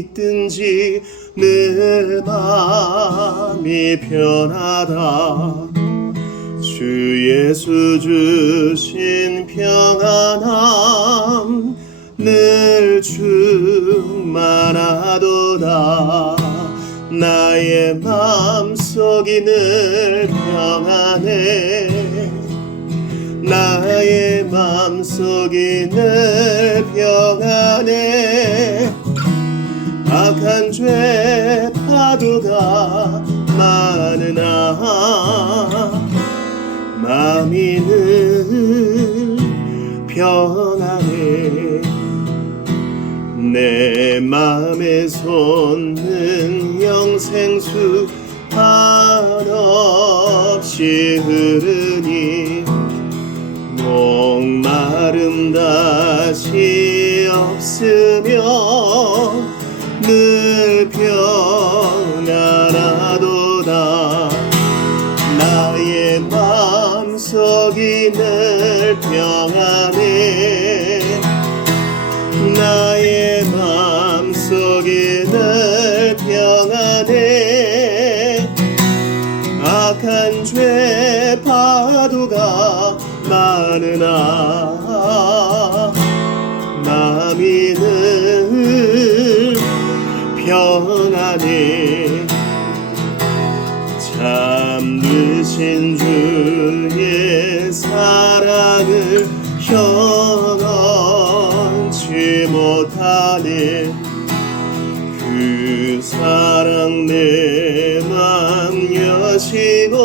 있든지 내 맘이 편하다. 주 예수 주신 평안함 늘 충만하도다. 나의 맘속이 늘 평안해. 나의 맘속이 늘 평안해. 악한 죄 파도가 많으나 마음이 늘 평안해. 내 맘에 솟는 영생수 한없이 흐르니 목마름 다시 없으며 늘 평안하도다. 나의 마음속이 늘 평안해. 나의 마음속이 늘 평안해. 악한 죄 파도가 많으나 마음이 늘 평안해. 참으신 주의 사랑을 현언치 못하네. 그 사랑 내 맘 여시고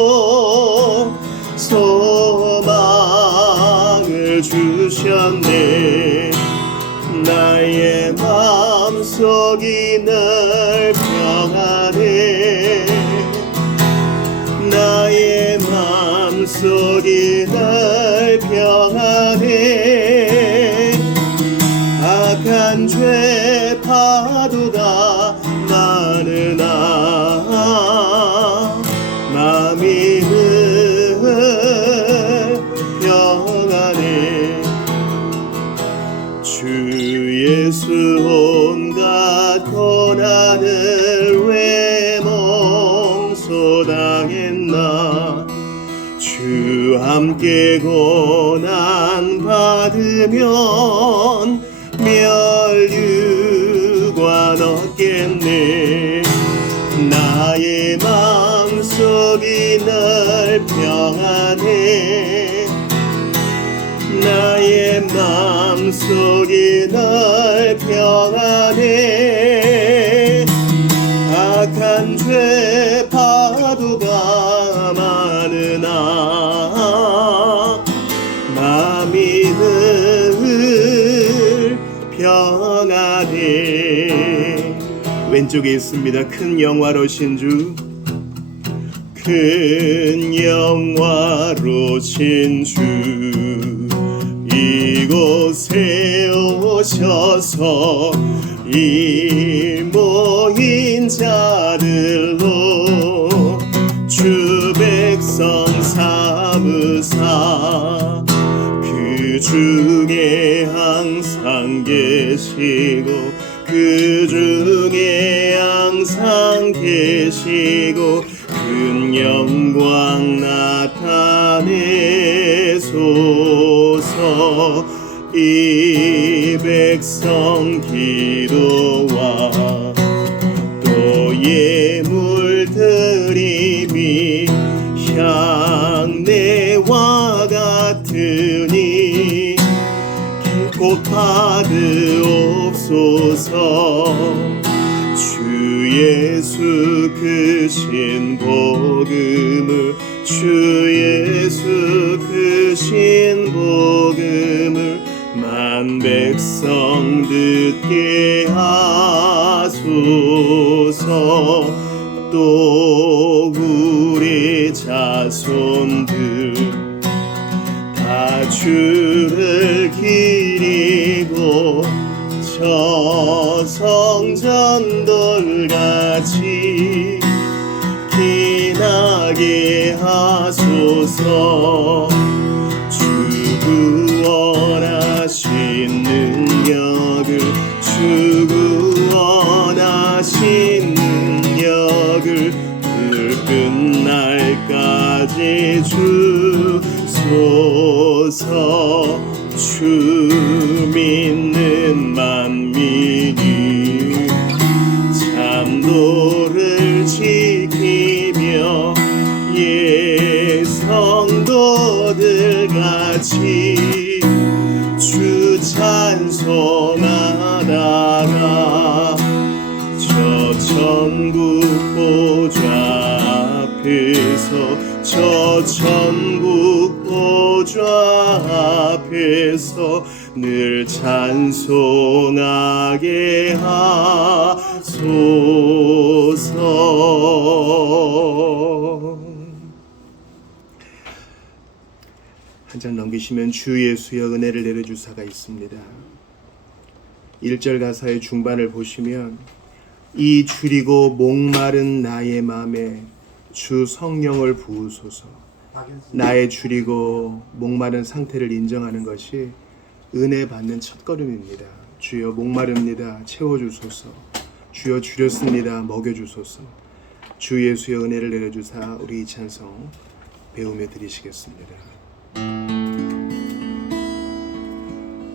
소망을 주셨네. 나의 마음속이 늘 평안해. 나의 마음속이 늘 평안해. 악한 죄 파도가 많으나 마음이 늘 평안해. 주 예수 온갖 고난을 왜 몽소당했나. 주 함께 고난 받으면 멸류관 얻겠네. 나의 마음속이 늘 평안해. 나의 마음속이 늘 평안해. 악한 죄 파도가 많으나 마음이 늘 평안해. 왼쪽에 있습니다. 큰 영화로신 주, 큰 영화로신 주, 이곳에 오셔서 이 모인 자들로 주 백성 삼으사 그 중에 항상 계시고 그 중에 항상 계시고 큰 영광 나타내소서. 이 백성 기도와 또 예물 드림이 향내와 같으니 곧 받으옵소서. 주 예수 크신 복음을, 주 예수 크신 복음을 만 백성 듣게 하소서. 또 우리 자손들 다 주를 기리고 저 성전돌같이 기나게 하소서. 주 구원하신 능력을, 주 구원하신 끝날까지 주소서. 주 믿는 만민이 참도를 지키며 성도들 같이 주 찬송하다가 저 천국 보좌 앞에서 저 천국 보좌 앞에서 늘 찬송하게 하소서. 한 장 넘기시면 주 예수여 은혜를 내려주사가 있습니다. 1절 가사의 중반을 보시면 이 줄이고 목마른 나의 맘에 주 성령을 부으소서. 나의 줄이고 목마른 상태를 인정하는 것이 은혜 받는 첫걸음입니다. 주여 목마릅니다. 채워주소서. 주여 줄였습니다. 먹여주소서. 주 예수여 은혜를 내려주사 우리 이 찬송 배우며 드리시겠습니다.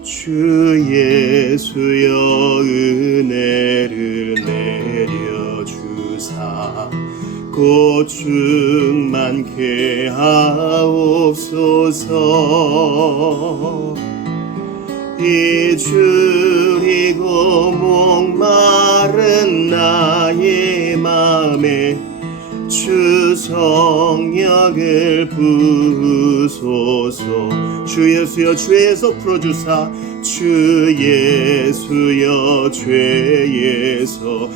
주 예수여 은혜를 내려주사 곧 충만케 하옵소서. 이 줄이고 목마른 나의 맘에 주 성령을 부으소서. 주 예수여 죄에서 풀어주사 주 예수여 죄에서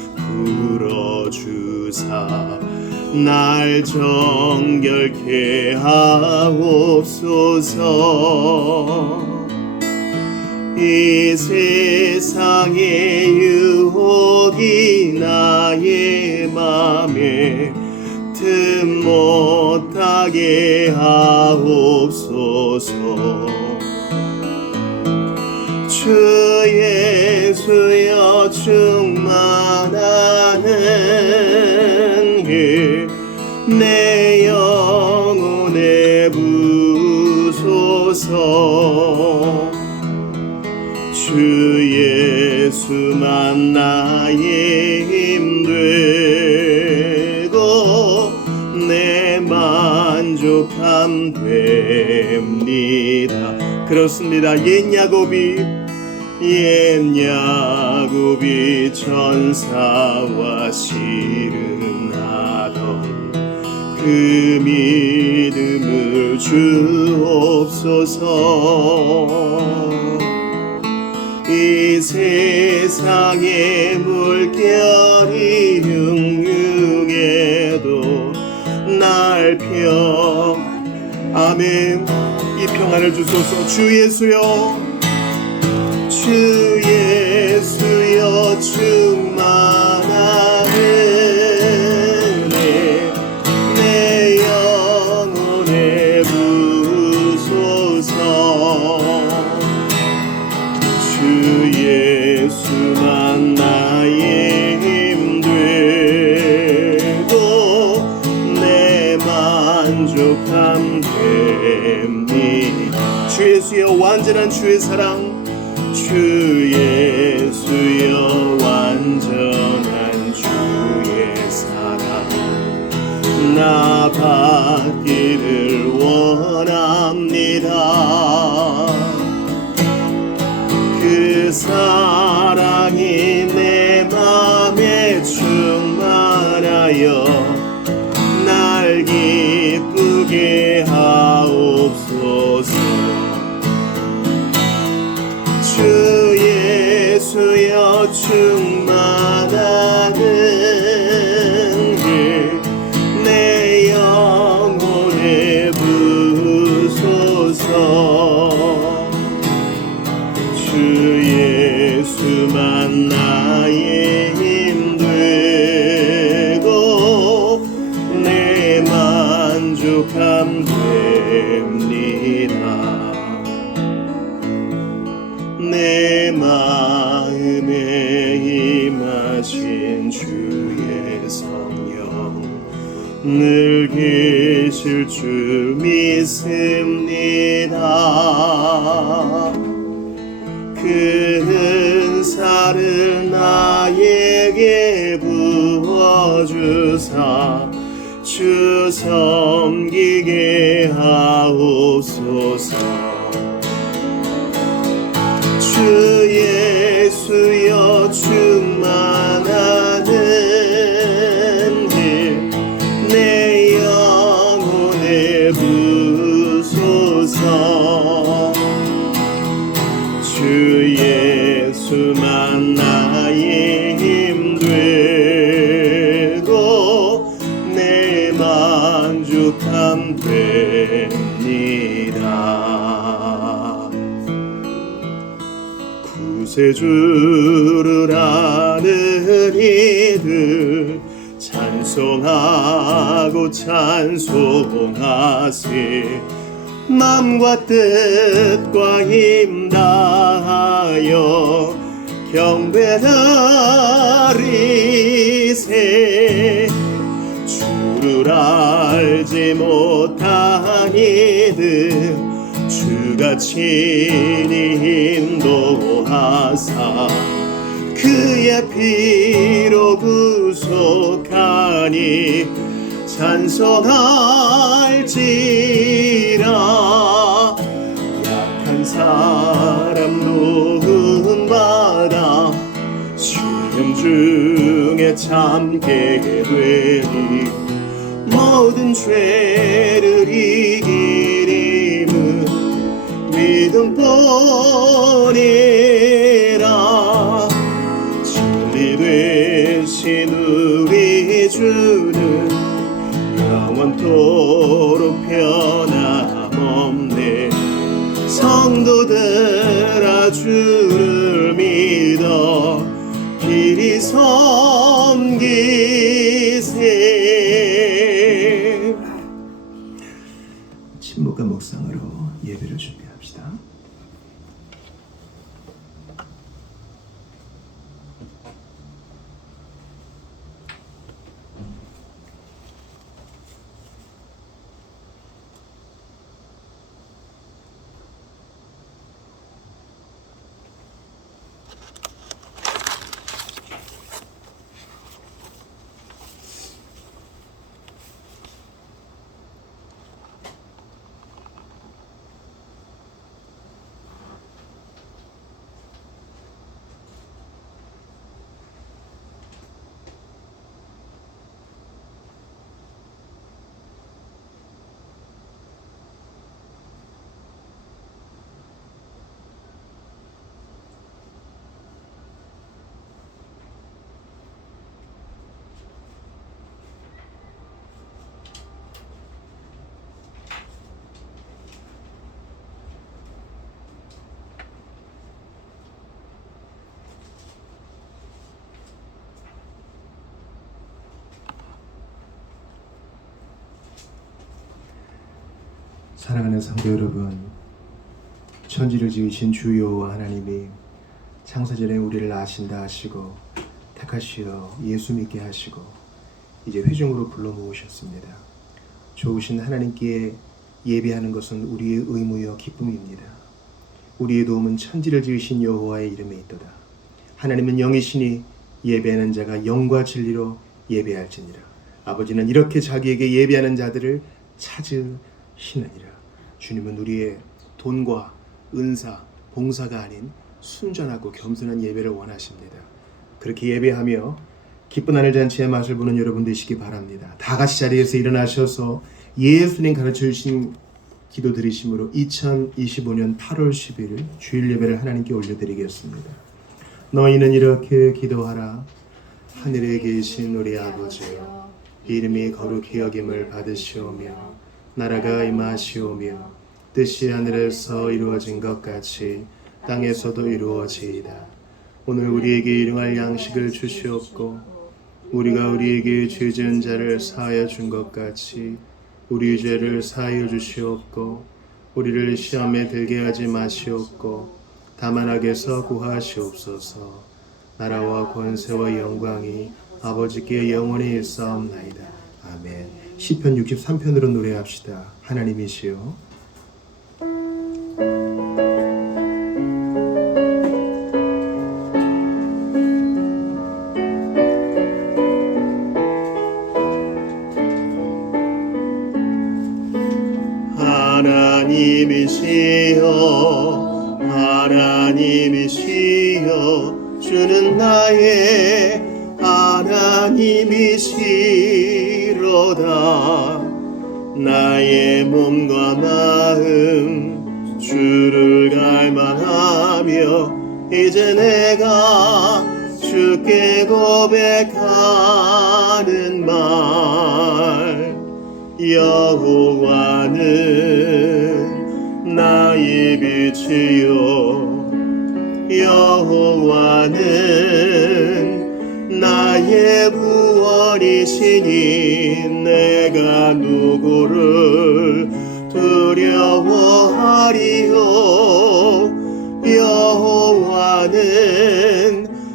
풀어주사 날 정결케 하옵소서. 이 세상의 유혹이 나의 맘에 틈 못하게 하옵소서. 주 예수여 충만하는 내 영혼에 부소서. 주 예수만 나의 힘 되고 내 만족함 됩니다. 그렇습니다. 옛 야곱이 천사와 씨름하던 그 믿음을 주옵소서. 이 세상의 물결이 흉흉해도 날 아멘. 이 평안을 주소서. 주 예수여 주 예수여 충만한 은혜 내 영혼에 부소서. 주 예수만 나의 힘 되고 내 만족함 됩니다. 주 예수여 완전한 주의 사랑 주 예수여 완전한 주의 사랑 나 받기를 원합니다. 그 사랑이 내 맘에 충만하여 날 기쁘게 하옵소서. 주 예수여 충만한 은혜 내 영혼에 부소서. 주 예수만 나의 힘 되고 내 만족함 됩니다. 내 마음에 임하신 주의 성령 늘 계실 줄 믿습니다. 그 은사를 나에게 부어주사 주 섬기게 하옵소서. 주 예수여 충만하는 길 내 영혼에 부소서. 주 예수만 나의 힘 되고 내 만족함 됩니다. 구세주를 아는 이들 찬송하고 찬송하세. 맘과 뜻과 힘 다하여 경배드리세. 주를 알지 못한 이들 주가 친히 인도하사 그의 피로 구속하니 찬송할지라. 약한 사람 도움받아 시험 중에 참게 되니 모든 죄를 이기림은 믿음뿐이라. 진리 되신 우리 주는 영원토록 변함없네. 성도들아 주를 믿어 길이 섬기세. 침묵과 묵상으로 예배를 준비합시다. 사랑하는 성도 여러분, 천지를 지으신 주 여호와 하나님이 창세전에 우리를 아신다 하시고 택하시어 예수 믿게 하시고 이제 회중으로 불러 모으셨습니다. 좋으신 하나님께 예배하는 것은 우리의 의무여 기쁨입니다. 우리의 도움은 천지를 지으신 여호와의 이름에 있도다. 하나님은 영이시니 예배하는 자가 영과 진리로 예배할지니라. 아버지는 이렇게 자기에게 예배하는 자들을 찾으시느니라. 주님은 우리의 돈과 은사, 봉사가 아닌 순전하고 겸손한 예배를 원하십니다. 그렇게 예배하며 기쁜 하늘 잔치의 맛을 보는 여러분 되시기 바랍니다. 다 같이 자리에서 일어나셔서 예수님 가르쳐 주신 기도 드리심으로 2025년 8월 10일 주일 예배를 하나님께 올려드리겠습니다. 너희는 이렇게 기도하라. 하늘에 계신 우리 아버지여, 이름이 거룩히 여김을 받으시오며 나라가 임하시오며 뜻이 하늘에서 이루어진 것 같이 땅에서도 이루어지이다. 오늘 우리에게 일용할 양식을 주시옵고 우리가 우리에게 죄 지은 자를 사하여 준 것 같이 우리 죄를 사하여 주시옵고 우리를 시험에 들게 하지 마시옵고 다만 악에서 구하시옵소서. 나라와 권세와 영광이 아버지께 영원히 있사옵나이다. 아멘. 시편 63편으로 노래합시다. 하나님이시여 하나님이시여 하나님이시여 주는 나의 하나님이시로다. 나의 몸과 마음 주를 갈망하며 이제 내가 주께 고백하는 말, 여호와는 나의 빛이요 여호와는 나의 구원이시니 내가 누구를 두려워하리요. 여호와는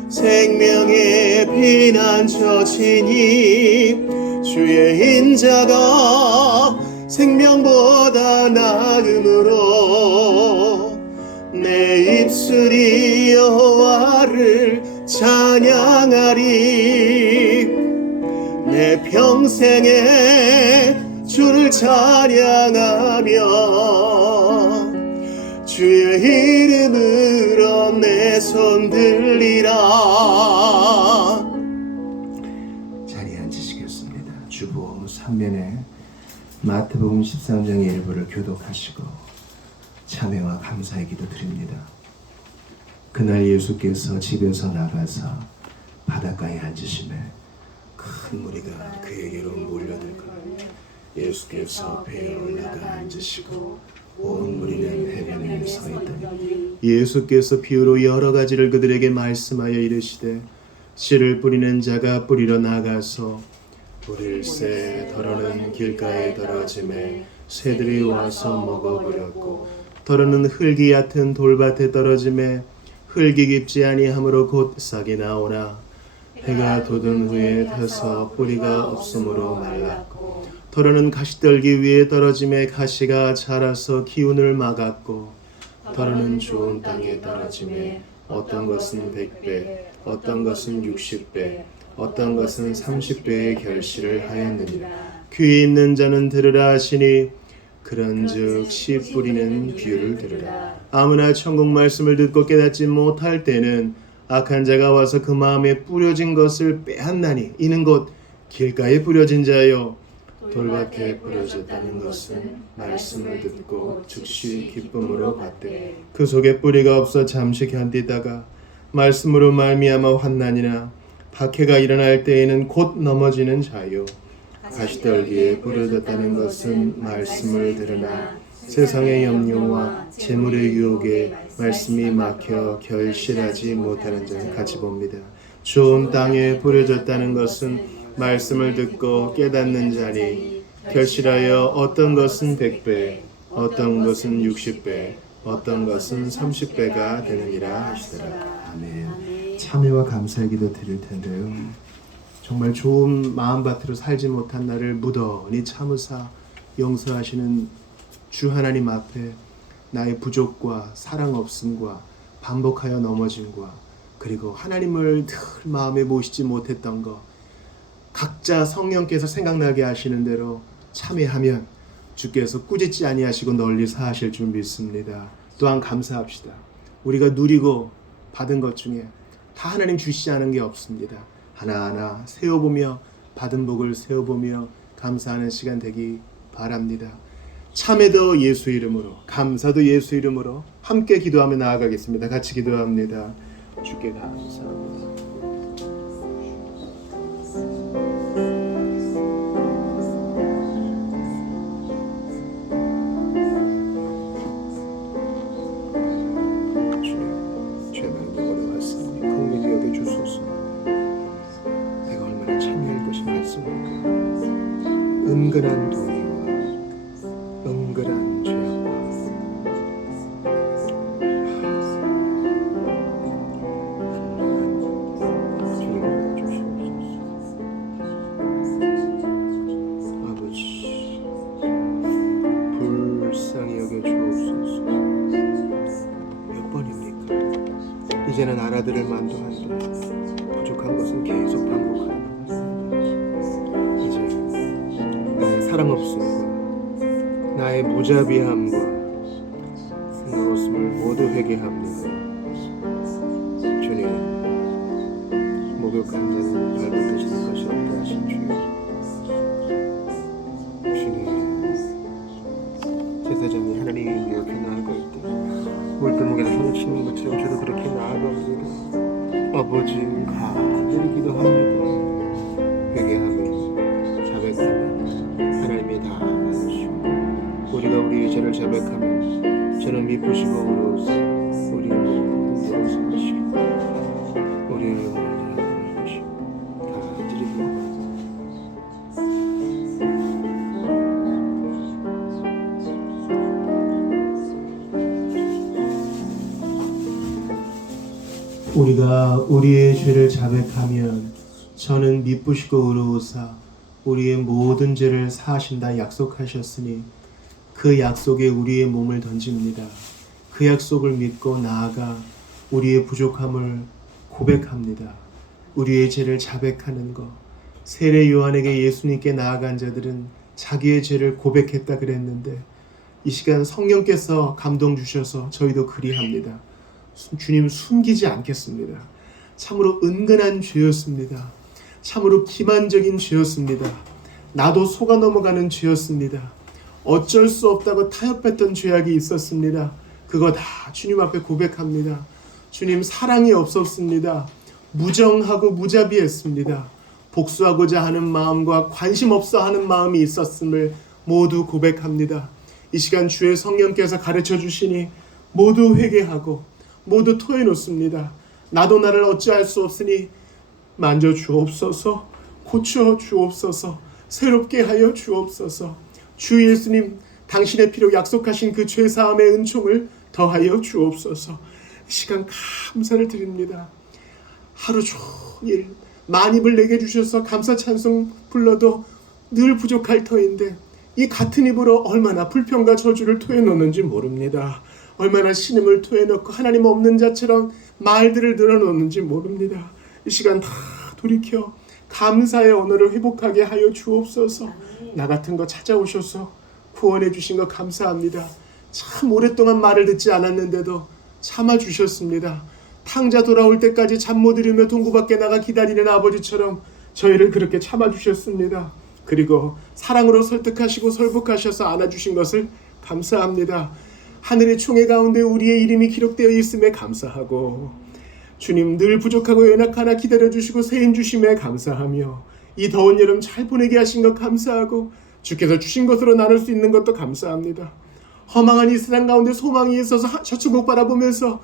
생명의 피난처시니 주의 인자가 생명보다 나음으로 내 입술이 여호와를 찬양하리. 내 평생에 주를 찬양하며 주의 이름으로 내 손 들리라. 자리에 앉으시겠습니다. 주보험 3면에 마태복음 13장의 일부를 교독하시고 참회와 감사의 기도 드립니다. 그날 예수께서 집에서 나가서 바닷가에 앉으시매 큰 무리가 그에게로 몰려들 거라. 예수께서 배에 올라가 앉으시고 온 무리는 해변에 서 있더니 예수께서 비유로 여러 가지를 그들에게 말씀하여 이르시되 씨를 뿌리는 자가 뿌리러 나가서 뿌릴새 더러는 길가에 떨어지매 새들이 와서 먹어버렸고 더러는 흙이 얕은 돌밭에 떨어지매 흙이 깊지 아니하므로 곧 싹이 나오나 해가 돋은 후에 타서 뿌리가 없으므로 말랐고 더러는 가시떨기 위에 떨어지매 가시가 자라서 기운을 막았고 더러는 좋은 땅에 떨어지매 어떤 것은 100배 어떤 것은 60배 어떤 것은 30배의 결실을 하였느니라. 귀 있는 자는 들으라 하시니 그런즉 씨 뿌리는 비유를 들으라. 아무나 천국 말씀을 듣고 깨닫지 못할 때는 악한 자가 와서 그 마음에 뿌려진 것을 빼앗나니 이는 곧 길가에 뿌려진 자요 돌밭에 뿌려졌다는 것은 말씀을 듣고 즉시 기쁨으로 받되 그 속에 뿌리가 없어 잠시 견디다가 말씀으로 말미암아 환난이나 박해가 일어날 때에는 곧 넘어지는 자요 가시떨기에 뿌려졌다는 것은 말씀을 들으나 세상의 염려와 재물의 유혹에 말씀이 막혀 결실하지 못하는 자는 같이 봅니다. 좋은 땅에 뿌려졌다는 것은 말씀을 듣고 깨닫는 자니 결실하여 어떤 것은 100배 어떤 것은 60배 어떤 것은 30배가 되느니라 하시더라. 아멘. 참회와 감사의 기도 드릴 텐데요. 정말 좋은 마음밭으로 살지 못한 나를 무던히 참으사 용서하시는 주 하나님 앞에 나의 부족과 사랑 없음과 반복하여 넘어짐과 그리고 하나님을 늘 마음에 모시지 못했던 것 각자 성령께서 생각나게 하시는 대로 참회하면 주께서 꾸짖지 아니하시고 널리 사하실 줄 믿습니다. 또한 감사합시다. 우리가 누리고 받은 것 중에 다 하나님 주시지 않은 게 없습니다. 하나하나 세어보며 받은 복을 세어보며 감사하는 시간 되기 바랍니다. 참회도 예수 이름으로 감사도 예수 이름으로 함께 기도하며 나아가겠습니다. 같이 기도합니다. 주께 감사합니다. 은근한 도리와 은근한 죄악과 이제는 알아들을 만도 한데 부족한 것은 계속 반복하는 것입니다. 이제 나의 사랑 없음과 나의 무자비함과 생각 없음을 모두 회개합니다. 주님, 목욕한 자는 발붙이는 것이 없다 하신 주여, 제사장이 하나님의 옆에 나아갈 때 물두멍에다 손을 씻는 것처럼 저도 그렇게 나아갑니다. 아버지, 간절히 기도합니다. 회개하며 자백하며 하나님이 다 알아주시고, 우리가 우리의 죄를 자백하면 저는 미쁘시고 의로우사 우리의 모든 죄를 사하시고 우리의 영혼을 하시고 간절히 기도합니다. 우리가 우리의 죄를 자백하면 저는 미쁘시고 의로우사 우리의 모든 죄를 사하신다 약속하셨으니 그 약속에 우리의 몸을 던집니다. 그 약속을 믿고 나아가 우리의 부족함을 고백합니다. 우리의 죄를 자백하는 것. 세례 요한에게 예수님께 나아간 자들은 자기의 죄를 고백했다 그랬는데, 이 시간 성령께서 감동 주셔서 저희도 그리합니다. 주님, 숨기지 않겠습니다. 참으로 은근한 죄였습니다. 참으로 기만적인 죄였습니다. 나도 속아 넘어가는 죄였습니다. 어쩔 수 없다고 타협했던 죄악이 있었습니다. 그거 다 주님 앞에 고백합니다. 주님, 사랑이 없었습니다. 무정하고 무자비했습니다. 복수하고자 하는 마음과 관심 없어 하는 마음이 있었음을 모두 고백합니다. 이 시간 주의 성령께서 가르쳐 주시니 모두 회개하고 모두 토해놓습니다. 나도 나를 어찌할 수 없으니 만져 주옵소서, 고쳐 주옵소서, 새롭게 하여 주옵소서. 주 예수님, 당신의 피로 약속하신 그 죄사함의 은총을 더하여 주옵소서. 이 시간 감사를 드립니다. 하루 종일 만입을 내게 주셔서 감사 찬송 불러도 늘 부족할 터인데 이 같은 입으로 얼마나 불평과 저주를 토해놓는지 모릅니다. 얼마나 신음을 토해놓고 하나님 없는 자처럼 말들을 늘어놓는지 모릅니다. 이 시간 다 돌이켜 감사의 언어를 회복하게 하여 주옵소서. 나 같은 거 찾아오셔서 구원해 주신 거 감사합니다. 참 오랫동안 말을 듣지 않았는데도 참아주셨습니다. 탕자 돌아올 때까지 잠 못 이루며 동구 밖에 나가 기다리는 아버지처럼 저희를 그렇게 참아주셨습니다. 그리고 사랑으로 설득하시고 설복하셔서 안아주신 것을 감사합니다. 하늘의 총회 가운데 우리의 이름이 기록되어 있음에 감사하고, 주님, 늘 부족하고 연약하나 기다려주시고 세인 주심에 감사하며, 이 더운 여름 잘 보내게 하신 것 감사하고, 주께서 주신 것으로 나눌 수 있는 것도 감사합니다. 허망한 이 세상 가운데 소망이 있어서 저축국 바라보면서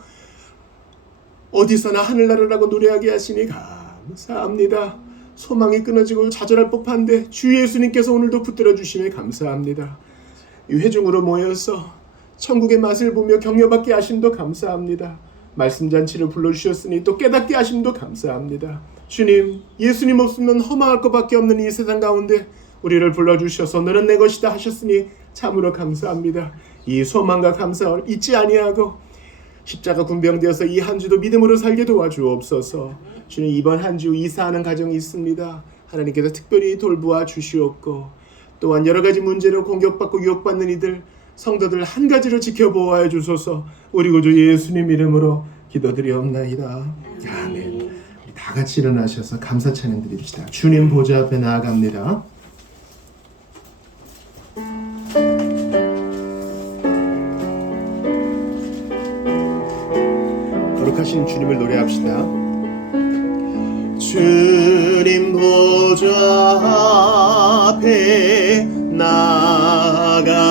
어디서나 하늘나라라고 노래하게 하시니 감사합니다. 소망이 끊어지고 좌절할 법한데 주 예수님께서 오늘도 붙들어 주심에 감사합니다. 이 회중으로 모여서 천국의 맛을 보며 격려받게 하심도 감사합니다. 말씀잔치를 불러주셨으니 또 깨닫게 하심도 감사합니다. 주님, 예수님 없으면 허망할 것밖에 없는 이 세상 가운데 우리를 불러주셔서 너는 내 것이다 하셨으니 참으로 감사합니다. 이 소망과 감사를 잊지 아니하고 십자가 군병되어서 이 한 주도 믿음으로 살게 도와주옵소서. 주님, 이번 한 주 이사하는 가정이 있습니다. 하나님께서 특별히 돌보아 주시옵고, 또한 여러 가지 문제로 공격받고 유혹받는 이들 성도들 한 가지로 지켜보아해 주소서. 우리 구주 예수님 이름으로 기도드리옵나이다. 아멘. 우리 다 같이 일어나셔서 감사 찬양 드립시다. 주님 보좌 앞에 나아갑니다. 거룩하신 주님을 노래합시다. 주님 보좌 앞에 나아갑니다.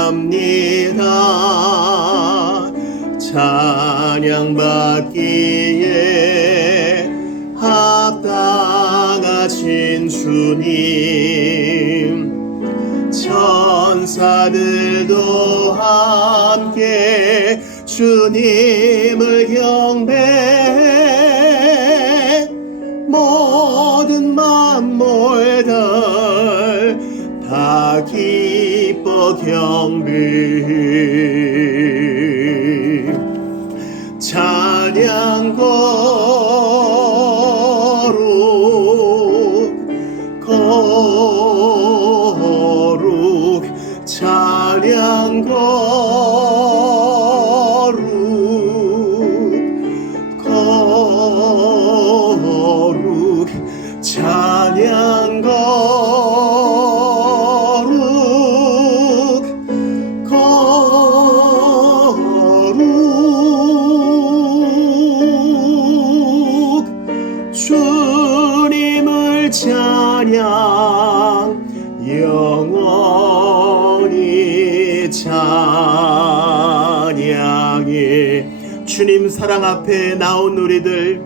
찬양받기에 합당하신 주님, 천사들도 함께 주님을 경배, 모든 만물들 다 기뻐 경배, 찬양 찬양 거룩 거룩 찬양 거룩 거룩 주님을 찬양 영원히 찬양해. 주님 사랑 앞에 나온 우리들,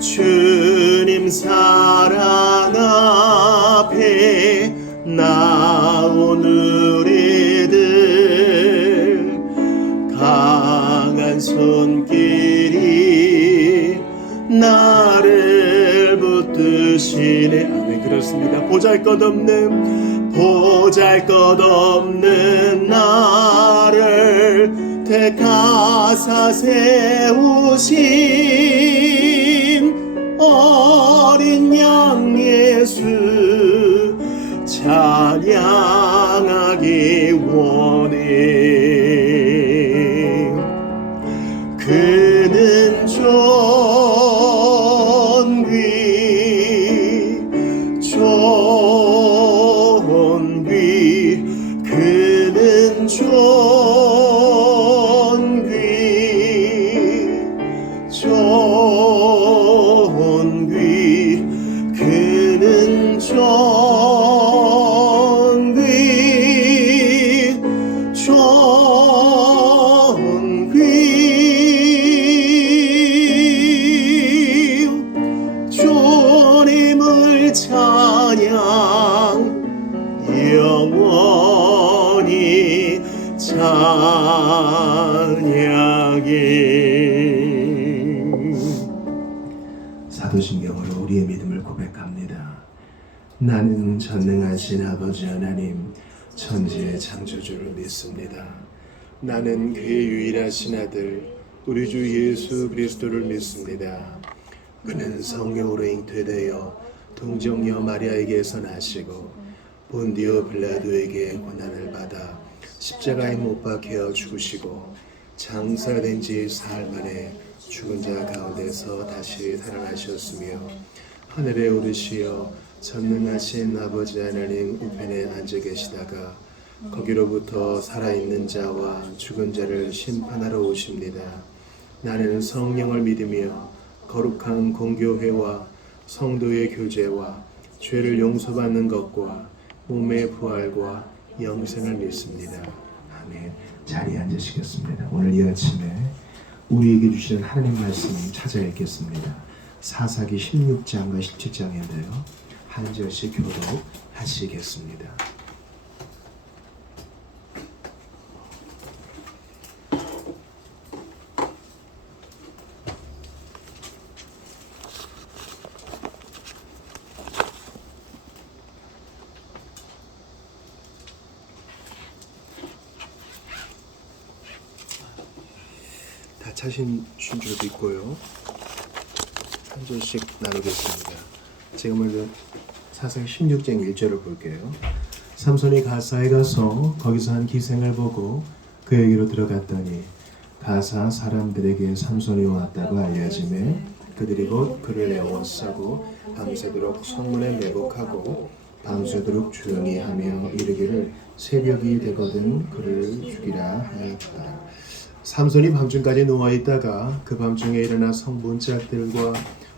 주님 사랑 앞에 나온 우리들, 강한 손길이 나를 붙드시네. 아멘. 그렇습니다. 보잘것없는 나를 택하사 세우신 어린 양 예수 찬양하기 원해. 그는 존귀 그는 존귀 그는 주님을 찬양 영원히 찬양해. 사도신경으로 우리의 믿음을 고백합니다. 나는 전능하신 아버지 하나님 천지의 창조주를 믿습니다. 나는 그의 유일하신 아들 우리 주 예수 그리스도를 믿습니다. 그는 성령으로 잉태되어 동정녀 마리아에게서 나시고 본디오 빌라도에게 고난을 받아 십자가에 못 박혀 죽으시고 장사된 지 사흘 만에 죽은 자 가운데서 다시 살아나셨으며 하늘에 오르시어 전능하신 아버지 하나님 우편에 앉아 계시다가 거기로부터 살아있는 자와 죽은 자를 심판하러 오십니다. 나는 성령을 믿으며 거룩한 공교회와 성도의 교제와 죄를 용서받는 것과 몸의 부활과 영생을 믿습니다. 아멘. 자리에 앉으시겠습니다. 오늘 이 아침에 우리에게 주시는 하나님 말씀 찾아 읽겠습니다. 사사기 16장과 17장인데요. 한 절씩 교독하시겠습니다. 다 찾으신 줄도 있고요. 한 절씩 나누겠습니다. 제가 먼저 사사기 16장 1절을 볼게요. 삼손이 가사에 가서 거기서 한 기생을 보고 그에게로 들어갔더니 가사 사람들에게 삼손이 왔다고 알려지매 그들이 곧 그를 에워싸고 밤새도록 성문에 매복하고 밤새도록 조용히 하며 이르기를 새벽이 되거든 그를 죽이라 하였다. 삼손이 밤중까지 누워있다가 그 밤중에 일어나 성문짝들과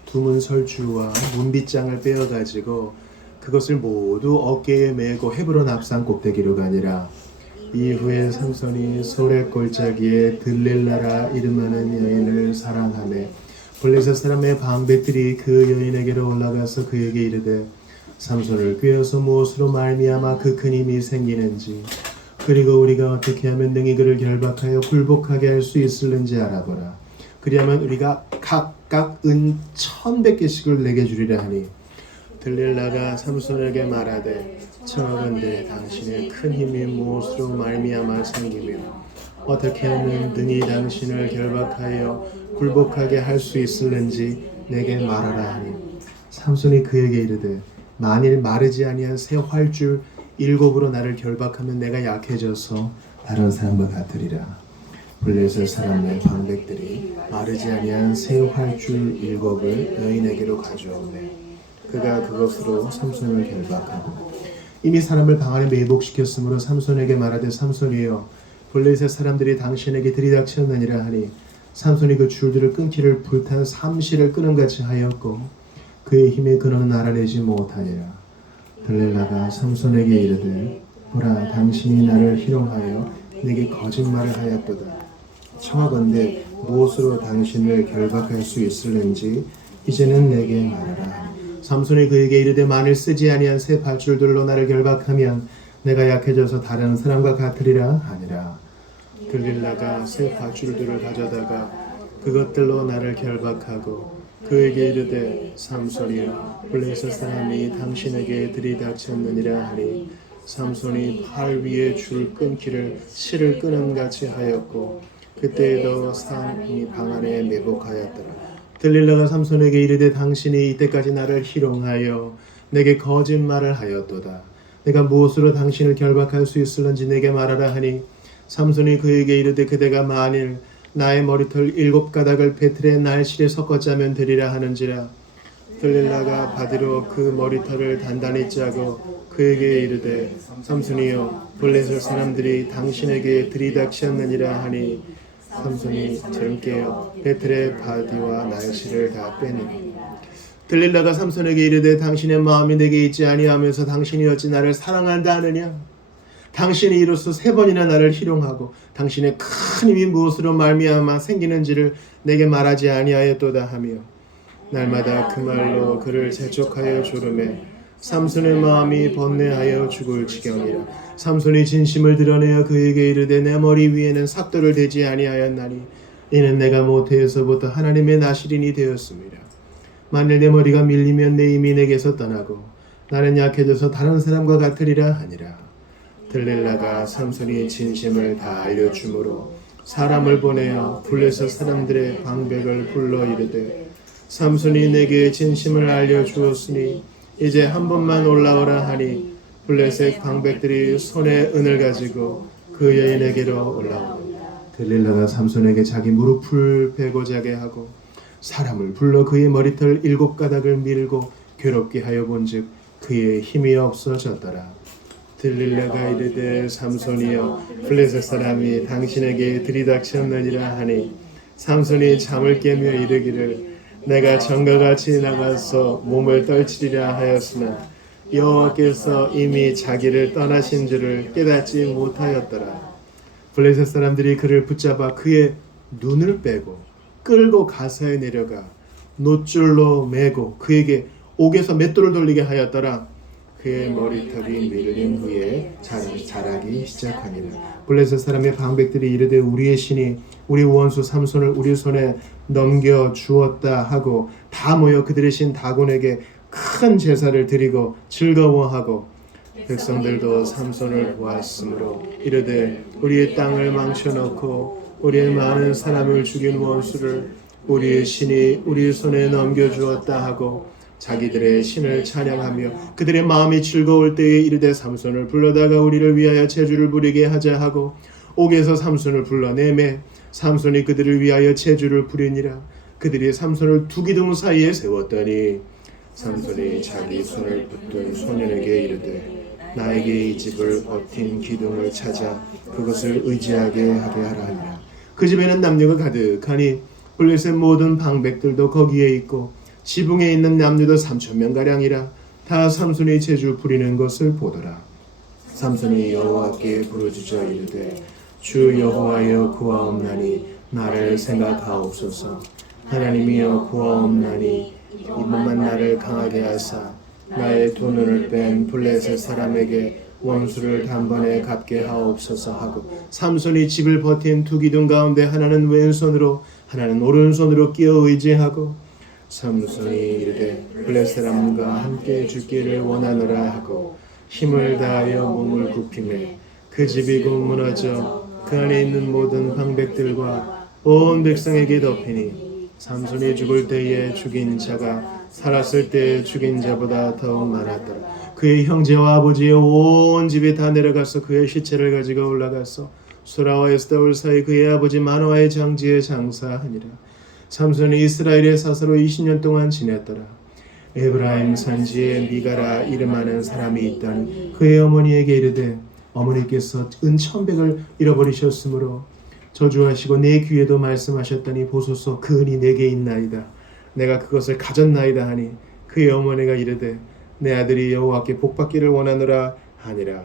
두문설주와 문빗장을 빼어가지고 그것을 모두 어깨에 메고 헤브론 앞산 꼭대기로 가니라. 이후에 삼손이 소래 골짜기에 들릴라라 이름하는 여인을 사랑하매 블레셋 사람의 방배들이 그 여인에게로 올라가서 그에게 이르되 삼손을 꾀어서 무엇으로 말미암아 그 큰 힘이 생기는지 그리고 우리가 어떻게 하면 능히 그를 결박하여 굴복하게 할 수 있을는지 알아보라. 그리하면 우리가 각각 은 1,100개씩을 내게 주리라 하니 들릴라가 삼손에게 말하되 청하건대 당신의 큰 힘이 무엇으로 말미암아 생기며 어떻게 하면 능히 당신을 결박하여 굴복하게 할 수 있을는지 내게 말하라 하니 삼손이 그에게 이르되 만일 마르지 아니한 새 활줄 일곱으로 나를 결박하면 내가 약해져서 다른 사람과 같으리라. 블레셋 사람의 방백들이 마르지 아니한 새 활줄 일곱을 여인에게로 가져오매 그가 그것으로 삼손을 결박하고 이미 사람을 방 안에 매복시켰으므로 삼손에게 말하되 삼손이여 블레셋 사람들이 당신에게 들이닥쳤느니라 하니 삼손이 그 줄들을 끊기를 불탄 삼시를 끊음같이 하였고 그의 힘에 그는 알아내지 못하니라. 들릴라가 삼손에게 이르되 보라 당신이 나를 희롱하여 내게 거짓말을 하였도다. 청하건대 무엇으로 당신을 결박할 수 있을는지 이제는 내게 말하라. 삼손이 그에게 이르되 만일 쓰지 아니한 새 밧줄들로 나를 결박하면 내가 약해져서 다른 사람과 같으리라 하니라. 들릴라가 새 밧줄들을 가져다가 그것들로 나를 결박하고 그에게 이르되 삼손이여 블레셋 사람이 당신에게 들이닥쳤느니라 하니 삼손이 팔 위에 줄 끊기를 실을 끊음같이 하였고 그때에도 상이 방 안에 매복하였더라. 들릴라가 삼손에게 이르되 당신이 이때까지 나를 희롱하여 내게 거짓말을 하였도다. 내가 무엇으로 당신을 결박할 수 있을는지 내게 말하라 하니 삼손이 그에게 이르되 그대가 만일 나의 머리털 7가닥을 배틀의 날실에 섞어 짜면 되리라 하는지라. 들릴라가 바디로 그 머리털을 단단히 짜고 그에게 이르되 삼손이여 블레셋 사람들이 당신에게 들이닥쳤느니라 하니 삼손이 젊게어 배틀의 바디와 날실을 다 빼니 들릴라가 삼손에게 이르되 당신의 마음이 내게 있지 아니하면서 당신이 어찌 나를 사랑한다 하느냐. 당신이 이로써 3번이나 나를 희롱하고 당신의 큰 힘이 무엇으로 말미암아 생기는지를 내게 말하지 아니하였도다 하며 날마다 그 말로 그를 재촉하여 조르매 삼손의 마음이 번뇌하여 죽을 지경이라. 삼손이 진심을 드러내어 그에게 이르되 내 머리 위에는 삭도를 대지 아니하였나니 이는 내가 모태에서부터 하나님의 나실인이 되었습니다. 만일 내 머리가 밀리면 내 힘이 내게서 떠나고 나는 약해져서 다른 사람과 같으리라 하니라. 들릴라가 삼손이 진심을 다 알려주므로 사람을 보내어 블레셋 사람들의 방백을 불러 이르되 삼손이 내게 진심을 알려주었으니 이제 한 번만 올라오라 하니 블레셋 방백들이 손에 은을 가지고 그 여인에게로 올라오니 들릴라가 삼손에게 자기 무릎을 베고 자게 하고 사람을 불러 그의 머리털 7가닥을 밀고 괴롭게 하여 본즉 그의 힘이 없어졌더라. 들릴라가 이르되 삼손이여 블레셋 사람이 당신에게 들이닥쳤느니라 하니 삼손이 잠을 깨며 이르기를 내가 전과 같이 나가서 몸을 떨치리라 하였으나 여호와께서 이미 자기를 떠나신 줄을 깨닫지 못하였더라. 블레셋 사람들이 그를 붙잡아 그의 눈을 빼고 끌고 가사에 내려가 놋줄로 매고 그에게 옥에서 맷돌을 돌리게 하였더라. 그의 머리털이 밀린 후에 자라기 시작하니라. 블레셋 사람의 방백들이 이르되 우리의 신이 우리 원수 삼손을 우리 손에 넘겨 주었다 하고 다 모여 그들의 신 다곤에게 큰 제사를 드리고 즐거워하고 백성들도 삼손을 보았으므로 이르되 우리의 땅을 망쳐놓고 우리의 많은 사람을 죽인 원수를 우리의 신이 우리 손에 넘겨주었다 하고 자기들의 신을 찬양하며 그들의 마음이 즐거울 때에 이르되 삼손을 불러다가 우리를 위하여 제주를 부리게 하자 하고 옥에서 삼손을 불러내매 삼손이 그들을 위하여 제주를 부리니라. 그들이 삼손을 두 기둥 사이에 세웠더니 삼손이 자기 손을 붙든 소년에게 이르되 나에게 이 집을 버틴 기둥을 찾아 그것을 의지하게 하게 하라 하니라. 그 집에는 남녀가 가득하니 블레셋 모든 방백들도 거기에 있고 지붕에 있는 남녀도 3,000명가량이라. 다 삼손이 제주 부리는 것을 보더라. 삼손이 여호와께 부르짖어 이르되 주 여호와여 구하옵나니 나를 생각하옵소서. 하나님이여 구하옵나니 이번만 나를 강하게 하사 나의 두 눈을 뺀 블레셋 사람에게 원수를 단번에 갚게 하옵소서 하고 삼손이 집을 버틴 두 기둥 가운데 하나는 왼손으로 하나는 오른손으로 끼어 의지하고 삼손이 이르되 블레셋 사람과 함께 죽기를 원하노라 하고 힘을 다하여 몸을 굽히매 그 집이 곧 무너져 그 안에 있는 모든 방백들과 온 백성에게 덮이니 삼손이 죽을 때에 죽인 자가 살았을 때에 죽인 자보다 더욱 많았더라. 그의 형제와 아버지의 온 집이 다 내려가서 그의 시체를 가지고 올라가서 소라와 에스다올 사이 그의 아버지 마노아의 장지에 장사하니라. 삼손이 이스라엘의 사사로 20년 동안 지냈더라. 에브라임 산지에 미가라 이름하는 사람이 있다니 그의 어머니에게 이르되 어머니께서 은 1,100을 잃어버리셨으므로 저주하시고 내 귀에도 말씀하셨더니 보소서 그 은이 내게 있나이다. 내가 그것을 가졌나이다 하니 그의 어머니가 이르되 내 아들이 여호와께 복받기를 원하노라 하니라.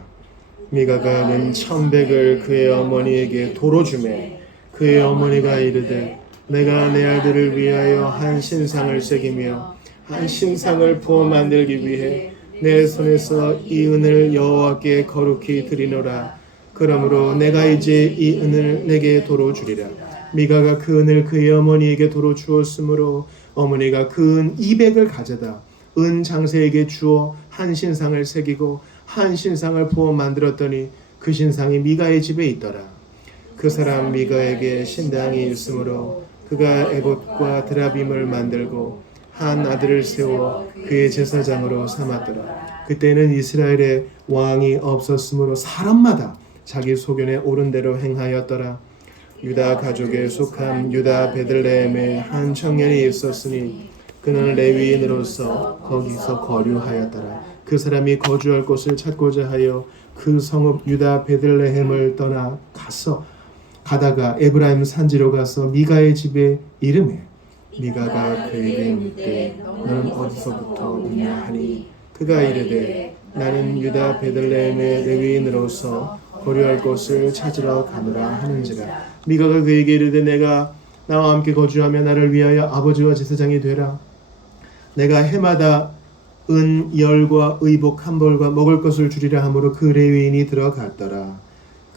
미가가 은 1,100을 그의 어머니에게 도로 주매 그의 어머니가 이르되 내가 내 아들을 위하여 한 신상을 새기며 한 신상을 부어 만들기 위해 내 손에서 이 은을 여호와께 거룩히 드리노라. 그러므로 내가 이제 이 은을 내게 도로 주리라. 미가가 그 은을 그의 어머니에게 도로 주었으므로 어머니가 그 은 200을 가져다 은 장세에게 주어 한 신상을 새기고 한 신상을 부어 만들었더니 그 신상이 미가의 집에 있더라. 그 사람 미가에게 신당이 있으므로 그가 에봇과 드라빔을 만들고 한 아들을 세워 그의 제사장으로 삼았더라. 그때는 이스라엘에 왕이 없었으므로 사람마다 자기 소견에 옳은 대로 행하였더라. 유다 가족에 속한 유다 베들레헴에 한 청년이 있었으니 그는 레위인으로서 거기서 거류하였더라. 그 사람이 거주할 곳을 찾고자 하여 그 성읍 유다 베들레헴을 떠나 가다가 에브라임 산지로 가서 미가의 집에 이르매 미가가 그에게 묻되 너는 어디서부터 오냐 하니 그가 이르되 나는 유다 베들레헴의 레위인으로서 거류할 곳을 찾으러 가노라 하는지라. 미가가 그에게 이르되 내가 나와 함께 거주하며 나를 위하여 아버지와 제사장이 되라. 내가 해마다 은 열과 의복 한 벌과 먹을 것을 주리라 하므로 그 레위인이 들어갔더라.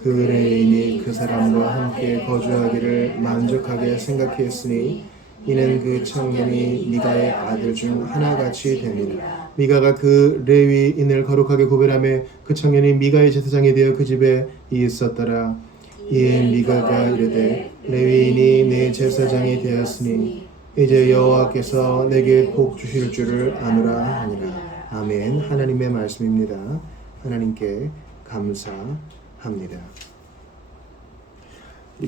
그 레위인이 그 사람과 함께 거주하기를 만족하게 생각했으니 이는 그 청년이 미가의 아들 중 하나같이 되니라. 미가가 그 레위인을 거룩하게 구별하며 그 청년이 미가의 제사장이 되어 그 집에 있었더라. 이에 미가가 이르되 레위인이 내 제사장이 되었으니 이제 여호와께서 내게 복 주실 줄을 아노라 하니라. 아멘. 하나님의 말씀입니다. 하나님께 감사합니다.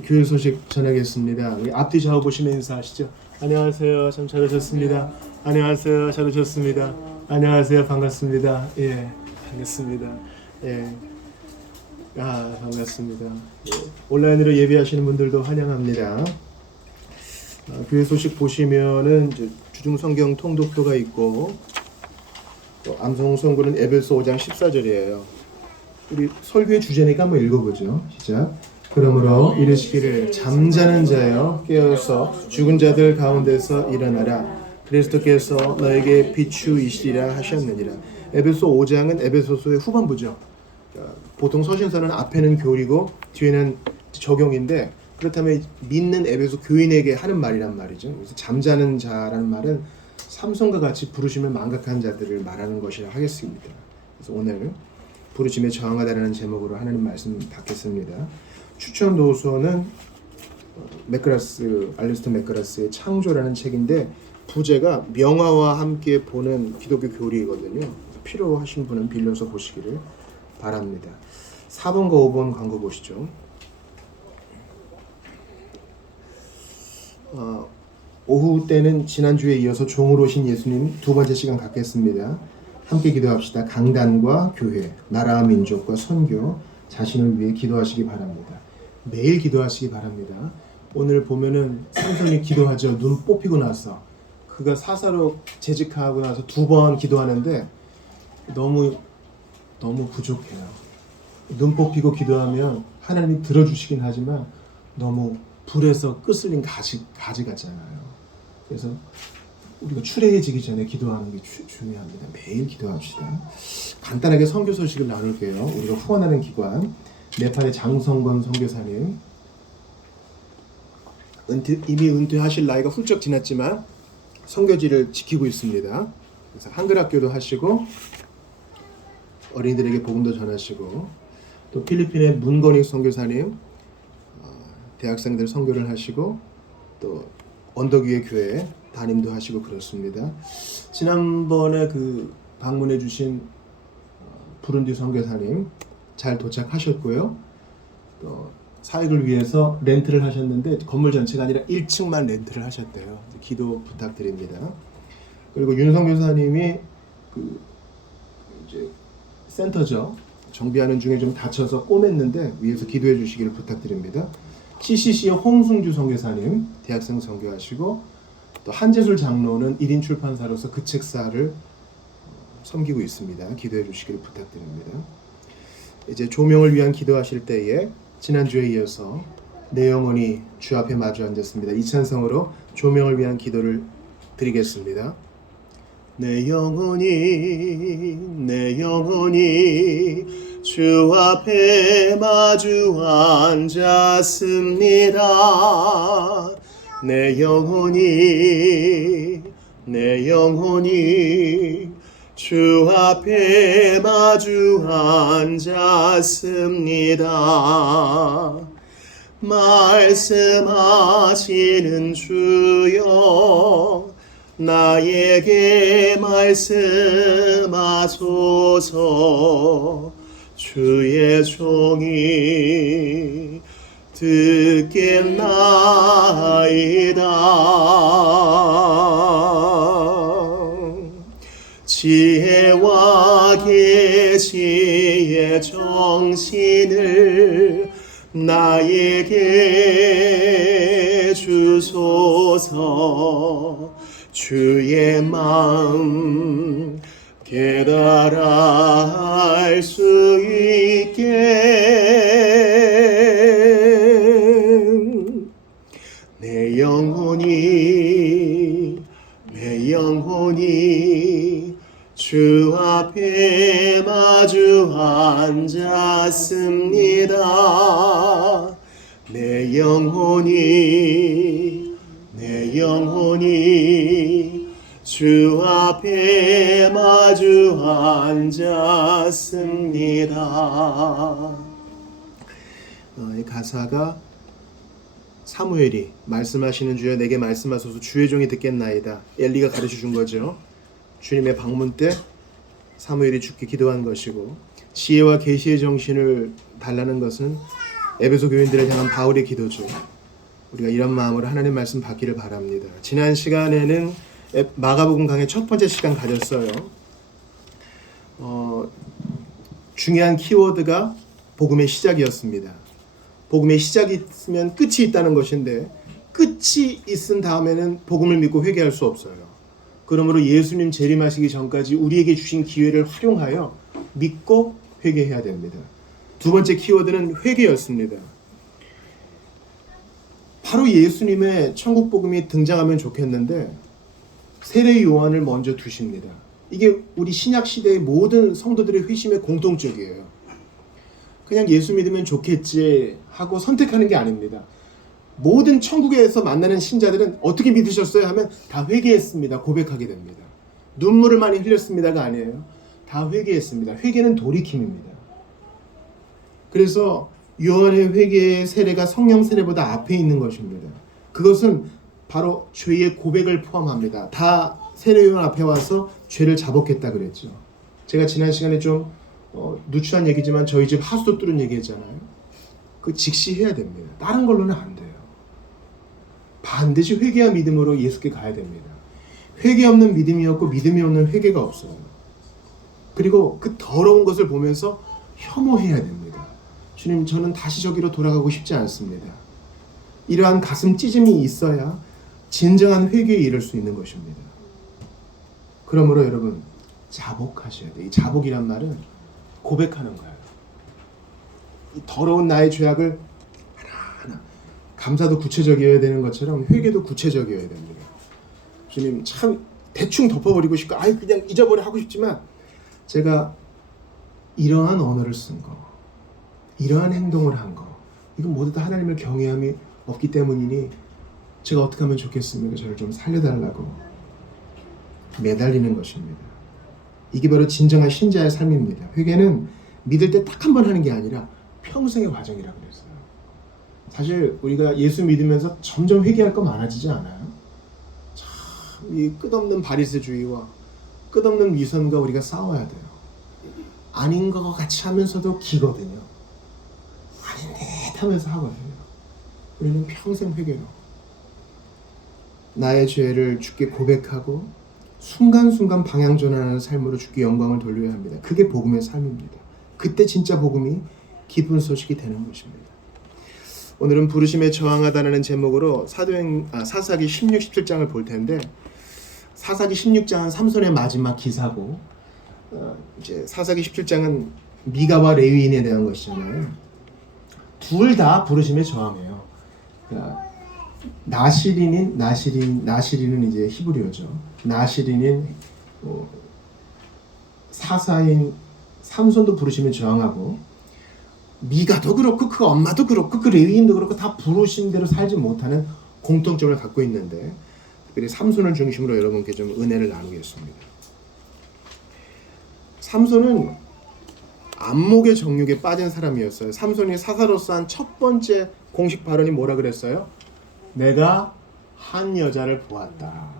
교회 소식 전하겠습니다. 우리 앞뒤 좌우 보시면 인사하시죠. 안녕하세요. 참 잘 오셨습니다. 안녕하세요. 잘 오셨습니다. 안녕하세요. 반갑습니다. 예, 반갑습니다. 예, 반갑습니다. 예, 온라인으로 예배하시는 분들도 환영합니다. 교회 소식 보시면은 주중 성경 통독도가 있고 또 암송 선고는 에베소 5장 14절이에요. 우리 설교의 주제니까 한번 읽어보죠. 시작. 그러므로 이르시기를 잠자는 자여 깨어서 죽은 자들 가운데서 일어나라. 그리스도께서 너에게 비추이시리라 하셨느니라. 에베소 5장은 에베소서의 후반부죠. 보통 서신서는 앞에는 교리고 뒤에는 적용인데 그렇다면 믿는 에베소 교인에게 하는 말이란 말이죠. 그래서 잠자는 자라는 말은 삼손과 같이 부르심을 망각한 자들을 말하는 것이라 하겠습니다. 그래서 오늘 부르심에 저항하다라는 제목으로 하나님 말씀 받겠습니다. 추천 도서는 알리스터 맥그라스의 창조라는 책인데 부제가 명화와 함께 보는 기독교 교리이거든요. 필요하신 분은 빌려서 보시기를 바랍니다. 4번과 5번 광고 보시죠. 오후 때는 지난주에 이어서 종으로 오신 예수님 두 번째 시간 갖겠습니다. 함께 기도합시다. 강단과 교회, 나라와 민족과 선교, 자신을 위해 기도하시기 바랍니다. 매일 기도하시기 바랍니다. 오늘 보면은 삼손이 기도하죠. 눈 뽑히고 나서 그가 사사로 재직하고 나서 2번 기도하는데 너무 부족해요. 눈 뽑히고 기도하면 하나님이 들어주시긴 하지만 너무 불에서 끄슬린 가지 같잖아요. 그래서 우리가 추레해지기 전에 기도하는 게 중요합니다. 매일 기도합시다. 간단하게 선교 소식을 나눌게요. 우리가 후원하는 기관 네팔의 장성건 선교사님 이미 은퇴하실 나이가 훌쩍 지났지만 선교지를 지키고 있습니다. 그래서 한글 학교도 하시고 어린이들에게 복음도 전하시고 또 필리핀의 문건익 선교사님 대학생들 선교를 하시고 또 언덕 위의 교회 담임도 하시고 그렇습니다. 지난번에 방문해 주신 부룬디 선교사님 잘 도착하셨고요. 또 사역을 위해서 렌트를 하셨는데 건물 전체가 아니라 1층만 렌트를 하셨대요. 기도 부탁드립니다. 그리고 윤 선교사님이 그 이제 센터죠. 정비하는 중에 좀 다쳐서 꼬맸는데 위에서 기도해 주시기를 부탁드립니다. CCC의 홍승주 선교사님 대학생 선교하시고 또 한재술 장로는 1인 출판사로서 그 책사를 섬기고 있습니다. 기도해 주시기를 부탁드립니다. 이제 조명을 위한 기도하실 때에 지난주에 이어서 내 영혼이 주 앞에 마주 앉았습니다. 이 찬성으로 조명을 위한 기도를 드리겠습니다. 내 영혼이 주 앞에 마주 앉았습니다. 내 영혼이 주 앞에 마주 앉았습니다. 말씀하시는 주여 나에게 말씀하소서. 주의 종이 듣겠나이다. 지혜와 계시의 정신을 나에게 주소서. 주의 마음 깨달아 알 수 있게 내 영혼이 주 앞에 마주 앉았습니다. 내 영혼이 주 앞에 마주 앉았습니다. 이 가사가 사무엘이 말씀하시는 주여 내게 말씀하소서 주의 종이 듣겠나이다. 엘리가 가르쳐 준 거죠. 주님의 방문 때 사무엘이 주께 기도한 것이고 지혜와 계시의 정신을 달라는 것은 에베소 교인들을 향한 바울의 기도죠. 우리가 이런 마음으로 하나님 말씀 받기를 바랍니다. 지난 시간에는 마가복음 강의 첫 번째 시간 가졌어요. 중요한 키워드가 복음의 시작이었습니다. 복음의 시작이 있으면 끝이 있다는 것인데 끝이 있은 다음에는 복음을 믿고 회개할 수 없어요. 그러므로 예수님 재림하시기 전까지 우리에게 주신 기회를 활용하여 믿고 회개해야 됩니다. 두 번째 키워드는 회개였습니다. 바로 예수님의 천국 복음이 등장하면 좋겠는데 세례 요한을 먼저 두십니다. 이게 우리 신약 시대의 모든 성도들의 회심의 공통적이에요. 그냥 예수 믿으면 좋겠지 하고 선택하는 게 아닙니다. 모든 천국에서 만나는 신자들은 어떻게 믿으셨어요? 하면 다 회개했습니다. 고백하게 됩니다. 눈물을 많이 흘렸습니다가 아니에요. 다 회개했습니다. 회개는 돌이킴입니다. 그래서 요한의 회개의 세례가 성령 세례보다 앞에 있는 것입니다. 그것은 바로 죄의 고백을 포함합니다. 다 세례 요한 앞에 와서 죄를 자복했다 그랬죠. 제가 지난 시간에 좀 누추한 얘기지만 저희 집 하수도 뚫은 얘기했잖아요. 그 직시해야 됩니다. 다른 걸로는 안 돼요. 반드시 회개와 믿음으로 예수께 가야 됩니다. 회개 없는 믿음이 없고 믿음이 없는 회개가 없어요. 그리고 그 더러운 것을 보면서 혐오해야 됩니다. 주님, 저는 다시 저기로 돌아가고 싶지 않습니다. 이러한 가슴 찢음이 있어야 진정한 회개에 이를 수 있는 것입니다. 그러므로 여러분 자복하셔야 돼요. 이 자복이란 말은 고백하는 거예요. 이 더러운 나의 죄악을 하나하나, 감사도 구체적이어야 되는 것처럼 회개도 구체적이어야 됩니다. 주님, 참 대충 덮어버리고 싶고 그냥 잊어버려 하고 싶지만 제가 이러한 언어를 쓴 거, 이러한 행동을 한 거, 이건 모두 다 하나님을 경외함이 없기 때문이니 제가 어떻게 하면 좋겠습니까? 저를 좀 살려달라고 매달리는 것입니다. 이게 바로 진정한 신자의 삶입니다. 회개는 믿을 때 딱 한 번 하는 게 아니라 평생의 과정이라고 그랬어요. 사실 우리가 예수 믿으면서 점점 회개할 거 많아지지 않아요? 참 이 끝없는 바리새주의와 끝없는 위선과 우리가 싸워야 돼요. 아닌 것 같이 하면서도 기거든요. 아닌데 하면서 하거든요. 우리는 평생 회개로 나의 죄를 주께 고백하고 순간순간 방향 전환하는 삶으로 주께 영광을 돌려야 합니다. 그게 복음의 삶입니다. 그때 진짜 복음이 기쁜 소식이 되는 것입니다. 오늘은 부르심에 저항하다라는 제목으로 사사기 16, 17장을 볼 텐데, 사사기 16장은 삼손의 마지막 기사고, 이제 사사기 17장은 미가와 레위인에 대한 것이잖아요. 둘 다 부르심에 저항해요. 그러니까 나시린은 이제 히브리어죠. 나시린인 사사인 삼손도 부르심에 저항하고, 미가도 그렇고 그 엄마도 그렇고 그 레위인도 그렇고 다 부르심대로 살지 못하는 공통점을 갖고 있는데, 특별히 삼손을 중심으로 여러분께 좀 은혜를 나누겠습니다. 삼손은 안목의 정욕에 빠진 사람이었어요. 삼손이 사사로서 한 첫 번째 공식 발언이 뭐라 그랬어요? 내가 한 여자를 보았다.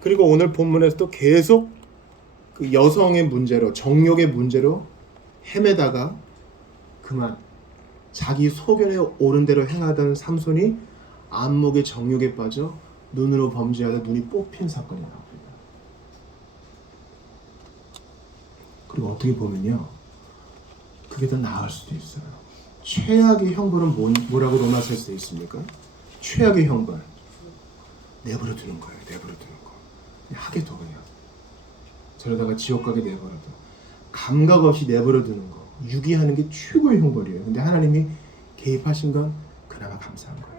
그리고 오늘 본문에서도 계속 그 여성의 문제로, 정욕의 문제로 헤매다가 그만 자기 소견에 옳은 대로 행하던 삼손이 안목의 정욕에 빠져 눈으로 범죄하다 눈이 뽑힌 사건이 나옵니다. 그리고 어떻게 보면요, 그게 더 나을 수도 있어요. 최악의 형벌은 뭐라고 로마서에 써 있습니까? 최악의 형벌, 내버려 두는 거예요. 내버려 두는 거. 하게 둬 그냥. 저러다가 지옥 가게 내버려둬. 감각 없이 내버려 두는 거, 유기하는 게 최고의 형벌이에요. 근데 하나님이 개입하신 건 그나마 감사한 거예요.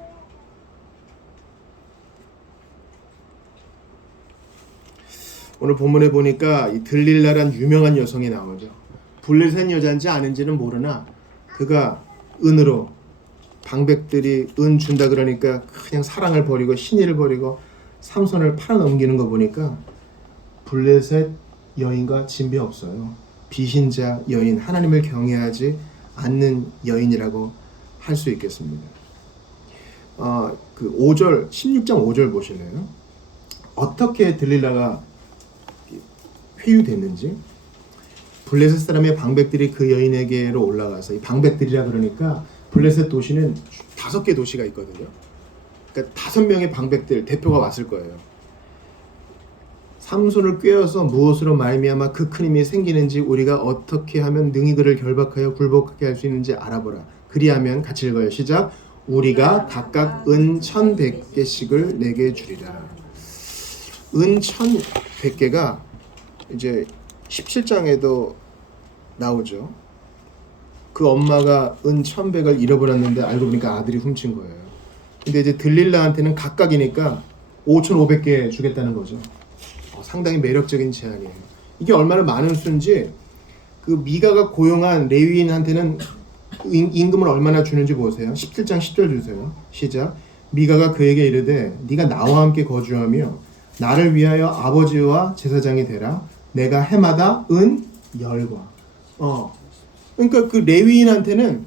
오늘 본문에 보니까 이 들릴라란 유명한 여성이 나오죠. 블레셋 여자인지 아닌지는 모르나 그가 은으로, 방백들이 은 준다 그러니까 그냥 사랑을 버리고 신의를 버리고 삼손을 팔아넘기는 거 보니까 블레셋 여인과 진배 없어요. 비신자 여인, 하나님을 경외하지 않는 여인이라고 할 수 있겠습니다. 그 5절, 16장 5절 보실래요? 어떻게 들릴라가 회유됐는지. 블레셋 사람의 방백들이 그 여인에게로 올라가서, 이 방백들이라 그러니까 블레셋 도시는 5개 도시가 있거든요. 그러니까 5명의 방백들 대표가 왔을 거예요. 삼손을 꾀어서 무엇으로 말미암아 그 큰 힘이 생기는지 우리가 어떻게 하면 능히 그를 결박하여 굴복하게 할 수 있는지 알아보라. 그리하면 같이 읽어요. 시작. 우리가 각각 은 1,100개씩을 내게 주리라. 은 1,100개가 이제 17장에도 나오죠. 그 엄마가 은 1,100을 잃어버렸는데 알고 보니까 아들이 훔친 거예요. 근데 이제 들릴라한테는 각각이니까 5,500개 주겠다는 거죠. 상당히 매력적인 제안이에요. 이게 얼마나 많은 수인지, 그 미가가 고용한 레위인한테는 임금을 얼마나 주는지 보세요. 17장 10절 주세요. 시작. 미가가 그에게 이르되 네가 나와 함께 거주하며 나를 위하여 아버지와 제사장이 되라. 내가 해마다 은 10과. 그러니까 그 레위인한테는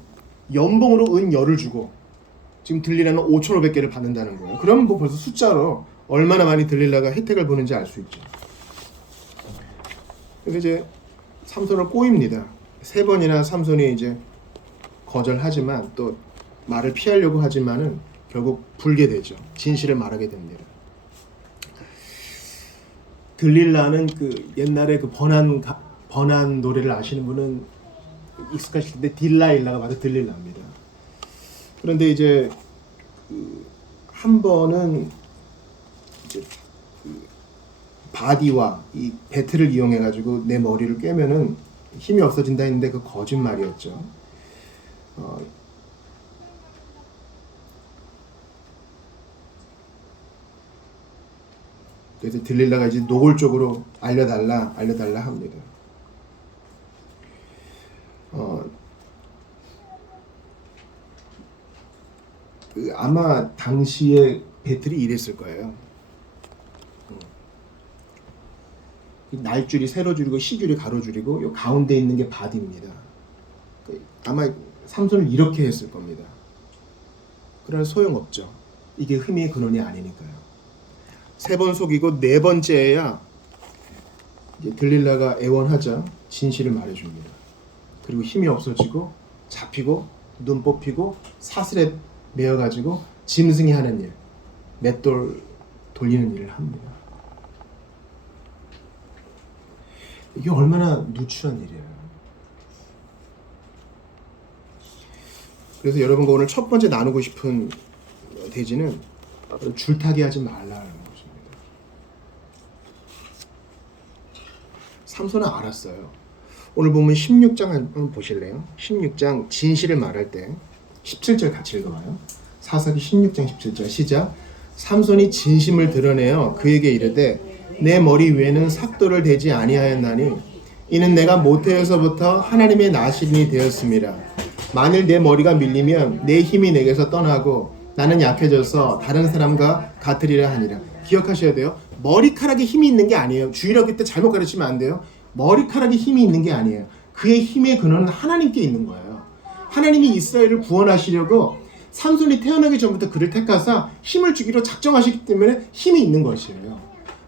연봉으로 은 10을 주고 지금 들릴라는 5,500개를 받는다는 거예요. 그러면 뭐 벌써 숫자로 얼마나 많이 들릴라가 혜택을 보는지 알 수 있죠. 그래서 이제 삼손을 꼬입니다. 3번이나 삼손이 이제 거절하지만 또 말을 피하려고 하지만은 결국 불게 되죠. 진실을 말하게 됩니다. 들릴라는 그 옛날에 그 번안 노래를 아시는 분은 익숙하실 텐데 딜라일라가 바로 들릴라입니다. 그런데 이제 한 번은 이제 바디와 이 배트를 이용해 가지고 내 머리를 꿰면은 힘이 없어진다 했는데 그 거짓말이었죠. 그래서 들릴라가 이제 노골적으로 알려달라 합니다. 아마 당시에 배틀이 이랬을 거예요. 날줄이 세로줄이고 시줄이 가로줄이고 요 가운데 있는 게 바디입니다. 아마 삼손을 이렇게 했을 겁니다. 그러나 소용없죠. 이게 흠의 근원이 아니니까요. 3번 속이고 4번째야 이제 들릴라가 애원하자 진실을 말해줍니다. 그리고 힘이 없어지고 잡히고 눈 뽑히고 사슬에 매어가지고 짐승이 하는 일, 맷돌 돌리는 일을 합니다. 이게 얼마나 누추한 일이에요. 그래서 여러분과 오늘 첫 번째 나누고 싶은 대지는 줄타기 하지 말라는 것입니다. 삼손은 알았어요. 오늘 보면 16장 한번 보실래요? 16장 진실을 말할 때 17절 같이 읽어봐요. 사사기 16장 17절 시작. 삼손이 진심을 드러내어 그에게 이르되 내 머리 위에는 삭도를 대지 아니하였나니 이는 내가 모태에서부터 하나님의 나시린이 되었습니다. 만일 내 머리가 밀리면 내 힘이 내게서 떠나고 나는 약해져서 다른 사람과 같으리라 하니라. 기억하셔야 돼요. 머리카락에 힘이 있는 게 아니에요. 주일학교 때 잘못 가르치면 안 돼요. 머리카락에 힘이 있는 게 아니에요. 그의 힘의 근원은 하나님께 있는 거예요. 하나님이 이스라엘을 구원하시려고 삼손이 태어나기 전부터 그를 택하사 힘을 주기로 작정하시기 때문에 힘이 있는 것이에요.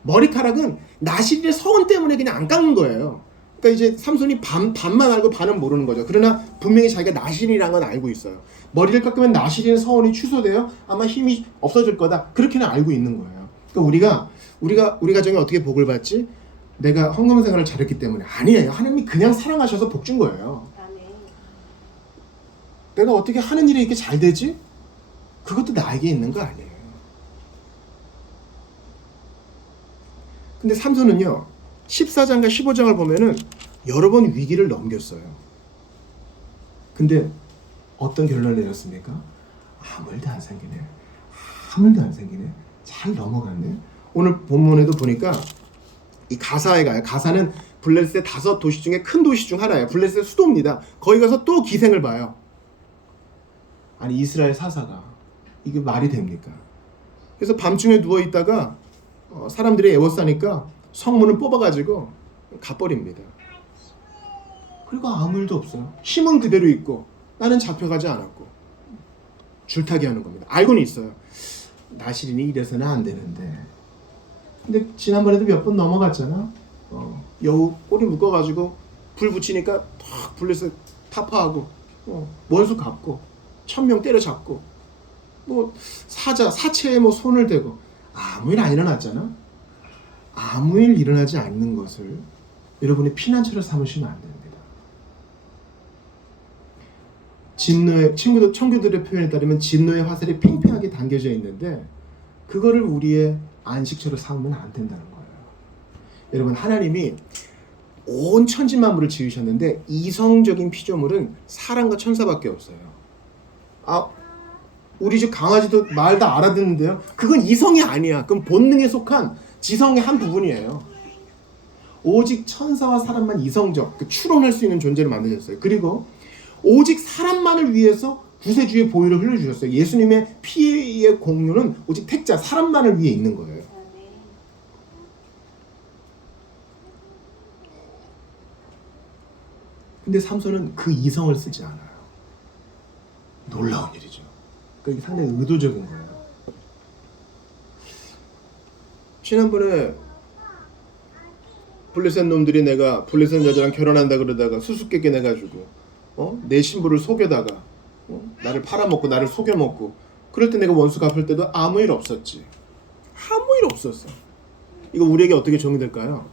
머리카락은 나시린의 서원 때문에 그냥 안 깎는 거예요. 그러니까 이제 삼손이 반만 알고 반은 모르는 거죠. 그러나 분명히 자기가 나시린이라는 건 알고 있어요. 머리를 깎으면 나시린의 서원이 취소돼요. 아마 힘이 없어질 거다. 그렇게는 알고 있는 거예요. 그러니까 우리 가정에 어떻게 복을 받지? 내가 헌금 생활을 잘했기 때문에 아니에요. 하나님이 그냥 사랑하셔서 복 준 거예요. 내가 어떻게 하는 일이 이렇게 잘 되지? 그것도 나에게 있는 거 아니에요. 근데 삼손은요 14장과 15장을 보면은 여러 번 위기를 넘겼어요. 근데 어떤 결론을 내렸습니까? 아무 일도 안 생기네. 아무 일도 안 생기네. 잘 넘어갔네. 오늘 본문에도 보니까 이 가사에 가요. 가사는 블레셋의 5도시 중에 큰 도시 중 하나예요. 블레셋의 수도입니다. 거기 가서 또 기생을 봐요. 아니 이스라엘 사사가 이게 말이 됩니까? 그래서 밤중에 누워있다가 사람들이 애워싸니까 성문을 뽑아가지고 가버립니다. 그리고 아무 일도 없어요. 힘은 그대로 있고 나는 잡혀가지 않았고 줄타기 하는 겁니다. 알고는 있어요. 나시린이 이래서는 안 되는데. 근데 지난번에도 몇 번 넘어갔잖아. 여우 꼬리 묶어가지고 불 붙이니까 탁 불려서 타파하고 원수 갚고 1000명 때려잡고 뭐 사체에 뭐 손을 대고 아무 일 안 일어났잖아. 아무 일 일어나지 않는 것을 여러분이 피난처로 삼으시면 안 됩니다. 진노의 청교들의 표현에 따르면 진노의 화살이 팽팽하게 당겨져 있는데 그거를 우리의 안식처로 삼으면 안 된다는 거예요. 여러분 하나님이 온 천지 만물을 지으셨는데 이성적인 피조물은 사람과 천사밖에 없어요. 우리 집 강아지도 말 다 알아듣는데요. 그건 이성이 아니야. 그건 본능에 속한 지성의 한 부분이에요. 오직 천사와 사람만 이성적, 추론할 수 있는 존재를 만드셨어요. 그리고 오직 사람만을 위해서 구세주의 보혈을 흘려주셨어요. 예수님의 피의 공로는 오직 택자, 사람만을 위해 있는 거예요. 근데 삼손은 그 이성을 쓰지 않아요. 놀라운 일이죠. 그러니까 상당히 의도적인 거예요. 지난번에 블레셋 놈들이 내가 블레셋 여자랑 결혼한다 그러다가 수수께끼 내가지고 내 신부를 속여다가 나를 팔아먹고 나를 속여먹고 그럴 때 내가 원수 갚을 때도 아무 일 없었지. 아무 일 없었어. 이거 우리에게 어떻게 적용될까요?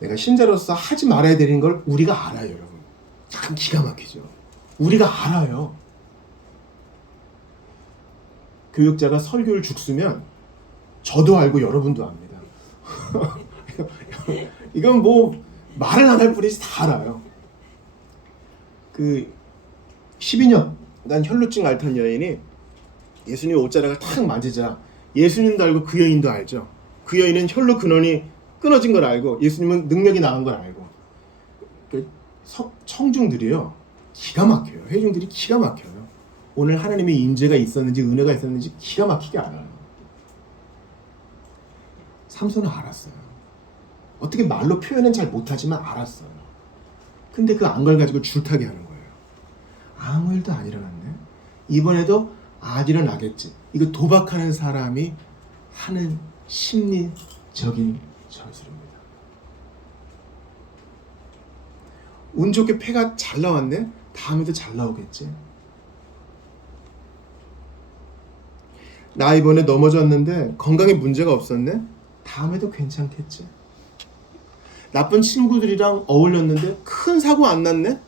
내가 신자로서 하지 말아야 되는 걸 우리가 알아요, 여러분. 참 기가 막히죠. 우리가 알아요. 교육자가 설교를 죽쓰면 저도 알고 여러분도 압니다. 이건 뭐 말을 안 할 뿐이지 다 알아요. 그 12년간 혈루증 앓던 여인이 예수님 옷자락을 탁 만지자 예수님도 알고 그 여인도 알죠. 그 여인은 혈루 근원이 끊어진 걸 알고 예수님은 능력이 나은 걸 알고. 청중들이요 기가 막혀요. 회중들이 기가 막혀요. 오늘 하나님의 임재가 있었는지 은혜가 있었는지 기가 막히게 알아요. 삼손은 알았어요. 어떻게 말로 표현은 잘 못하지만 알았어요. 근데 그 안걸 가지고 줄타기 하는 거예요. 아무 일도 안 일어났네. 이번에도 안 일어나겠지. 이거 도박하는 사람이 하는 심리적인 저술입니다. 운 좋게 패가 잘 나왔네? 다음에도 잘 나오겠지. 나 이번에 넘어졌는데 건강에 문제가 없었네? 다음에도 괜찮겠지. 나쁜 친구들이랑 어울렸는데 큰 사고 안 났네?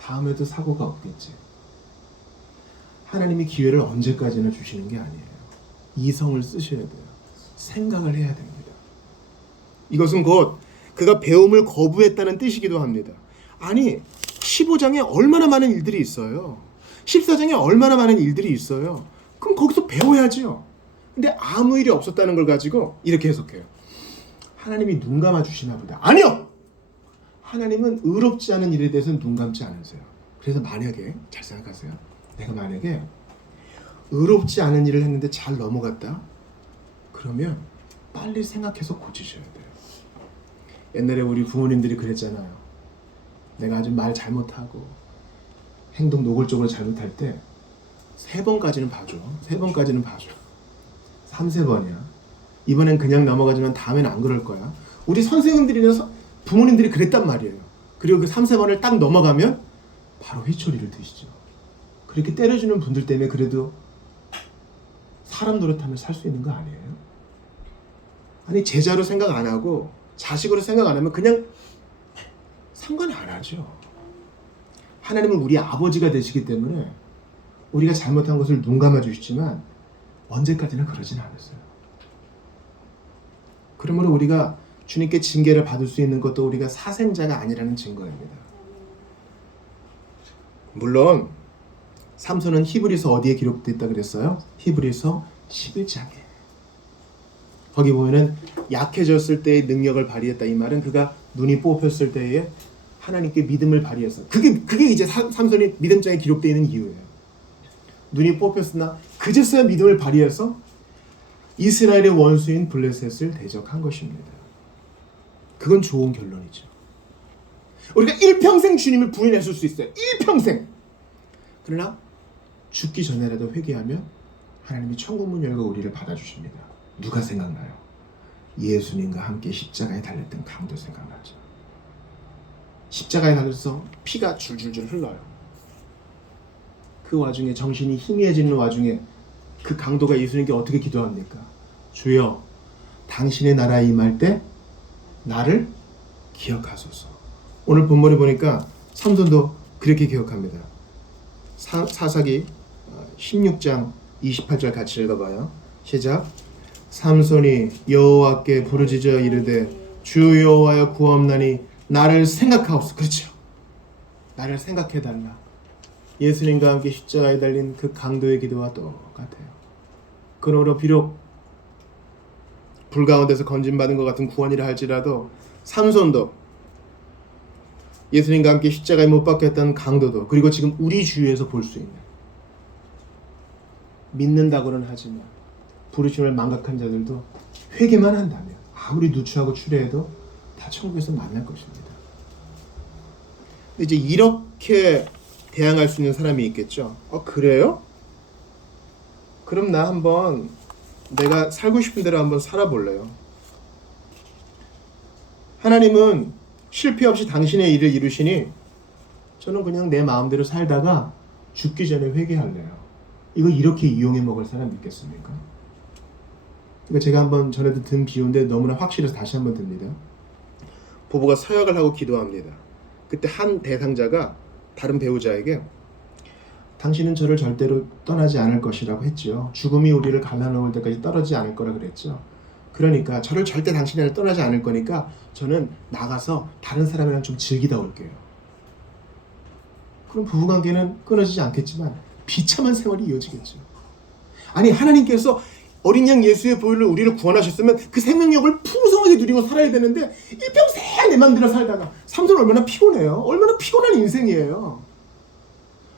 다음에도 사고가 없겠지. 하나님이 기회를 언제까지나 주시는 게 아니에요. 이성을 쓰셔야 돼요. 생각을 해야 됩니다. 이것은 곧 그가 배움을 거부했다는 뜻이기도 합니다. 아니, 15장에 얼마나 많은 일들이 있어요. 14장에 얼마나 많은 일들이 있어요. 그럼 거기서 배워야지요. 근데 아무 일이 없었다는 걸 가지고 이렇게 해석해요. 하나님이 눈 감아 주시나 보다. 아니요! 하나님은 의롭지 않은 일에 대해서는 눈 감지 않으세요. 그래서 만약에, 잘 생각하세요. 내가 만약에 의롭지 않은 일을 했는데 잘 넘어갔다? 그러면 빨리 생각해서 고치셔야 돼요. 옛날에 우리 부모님들이 그랬잖아요. 내가 아주 말 잘못하고 행동 노골적으로 잘못할 때 3번까지는 봐줘. 3번까지는 봐줘. 3~4번이야. 이번엔 그냥 넘어가지만 다음엔 안 그럴 거야. 우리 선생님들이나 부모님들이 그랬단 말이에요. 그리고 그 3~4번을 딱 넘어가면 바로 회초리를 드시죠. 그렇게 때려주는 분들 때문에 그래도 사람 노릇하며 살 수 있는 거 아니에요? 아니, 제자로 생각 안 하고 자식으로 생각 안 하면 그냥 상관 안 하죠. 하나님은 우리 아버지가 되시기 때문에 우리가 잘못한 것을 눈 감아 주시지만 언제까지나 그러진 않으세요. 그러므로 우리가 주님께 징계를 받을 수 있는 것도 우리가 사생자가 아니라는 증거입니다. 물론 삼손은 히브리서 어디에 기록되어 있다 그랬어요? 히브리서 11장에. 거기 보면은 약해졌을 때의 능력을 발휘했다. 이 말은 그가 눈이 뽑혔을 때에 하나님께 믿음을 발휘해서 그게 이제 삼손이 믿음장에 기록되어 있는 이유예요. 눈이 뽑혔으나 그제서야 믿음을 발휘해서 이스라엘의 원수인 블레셋을 대적한 것입니다. 그건 좋은 결론이죠. 우리가 일평생 주님을 부인했을 수 있어요. 일평생. 그러나 죽기 전에라도 회개하면 하나님이 천국문 열고 우리를 받아주십니다. 누가 생각나요? 예수님과 함께 십자가에 달렸던 강도 생각나죠. 십자가에 달려서 피가 줄줄줄 흘러요. 그 와중에 정신이 희미해지는 와중에 그 강도가 예수님께 어떻게 기도합니까? 주여, 당신의 나라에 임할 때 나를 기억하소서. 오늘 본문에 보니까 삼손도 그렇게 기억합니다. 사사기 16장 28절 같이 읽어봐요. 시작. 삼손이 여호와께 부르짖어 이르되 주 여호와여 구하옵나니 나를 생각하옵소서. 그렇죠. 나를 생각해달라. 예수님과 함께 십자가에 달린 그 강도의 기도와 똑같아요. 그러므로 비록 불 가운데서 건진받은 것 같은 구원이라 할지라도 삼손도 예수님과 함께 십자가에 못 박혔던 강도도 그리고 지금 우리 주위에서 볼 수 있는 믿는다고는 하지만 부르심을 망각한 자들도 회개만 한다면 아무리 누추하고 추레해도 다 천국에서 만날 것입니다. 이제 이렇게 대항할 수 있는 사람이 있겠죠. 그래요? 그럼 나 한번 내가 살고 싶은 대로 한번 살아볼래요. 하나님은 실패 없이 당신의 일을 이루시니 저는 그냥 내 마음대로 살다가 죽기 전에 회개할래요. 이거 이렇게 이용해 먹을 사람 있겠습니까? 그러니까 제가 한번 전에도 든 비유인데 너무나 확실해서 다시 한번 듭니다. 부부가 서약을 하고 기도합니다. 그때 한 대상자가 다른 배우자에게 당신은 저를 절대로 떠나지 않을 것이라고 했죠. 죽음이 우리를 갈라놓을 때까지 떠나지 않을 거라 그랬죠. 그러니까 저를 절대 당신을 떠나지 않을 거니까 저는 나가서 다른 사람이랑 좀 즐기다 올게요. 그럼 부부관계는 끊어지지 않겠지만 비참한 생활이 이어지겠죠. 아니, 하나님께서 어린 양 예수의 보혈로 우리를 구원하셨으면 그 생명력을 풍성하게 누리고 살아야 되는데 일평생 내 맘대로 살다가 삼손 얼마나 피곤해요. 얼마나 피곤한 인생이에요.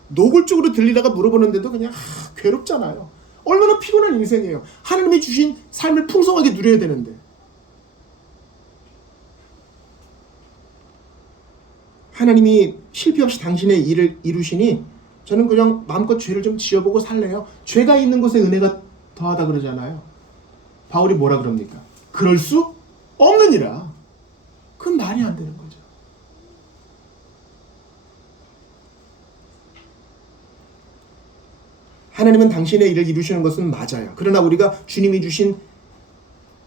노골적으로 들리다가 물어보는데도 그냥 괴롭잖아요. 얼마나 피곤한 인생이에요. 하나님이 주신 삶을 풍성하게 누려야 되는데. 하나님이 실패 없이 당신의 일을 이루시니 저는 그냥 마음껏 죄를 좀 지어보고 살래요. 죄가 있는 곳에 은혜가 더하다 그러잖아요. 바울이 뭐라 그럽니까? 그럴 수 없느니라. 그건 말이 안 되는 거죠. 하나님은 당신의 일을 이루시는 것은 맞아요. 그러나 우리가 주님이 주신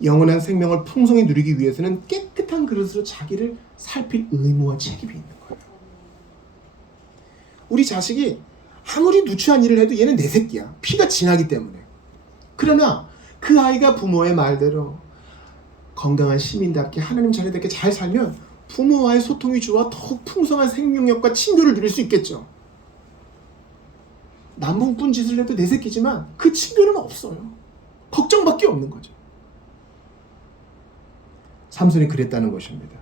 영원한 생명을 풍성히 누리기 위해서는 깨끗한 그릇으로 자기를 살필 의무와 책임이 있는 거예요. 우리 자식이 아무리 누추한 일을 해도 얘는 내 새끼야. 피가 진하기 때문에. 그러나 그 아이가 부모의 말대로 건강한 시민답게 하나님 자녀답게 잘 살면 부모와의 소통이 좋아 더욱 풍성한 생명력과 친교를 누릴 수 있겠죠. 남봉꾼 짓을 해도 내 새끼지만 그 친교는 없어요. 걱정밖에 없는 거죠. 삼손이 그랬다는 것입니다.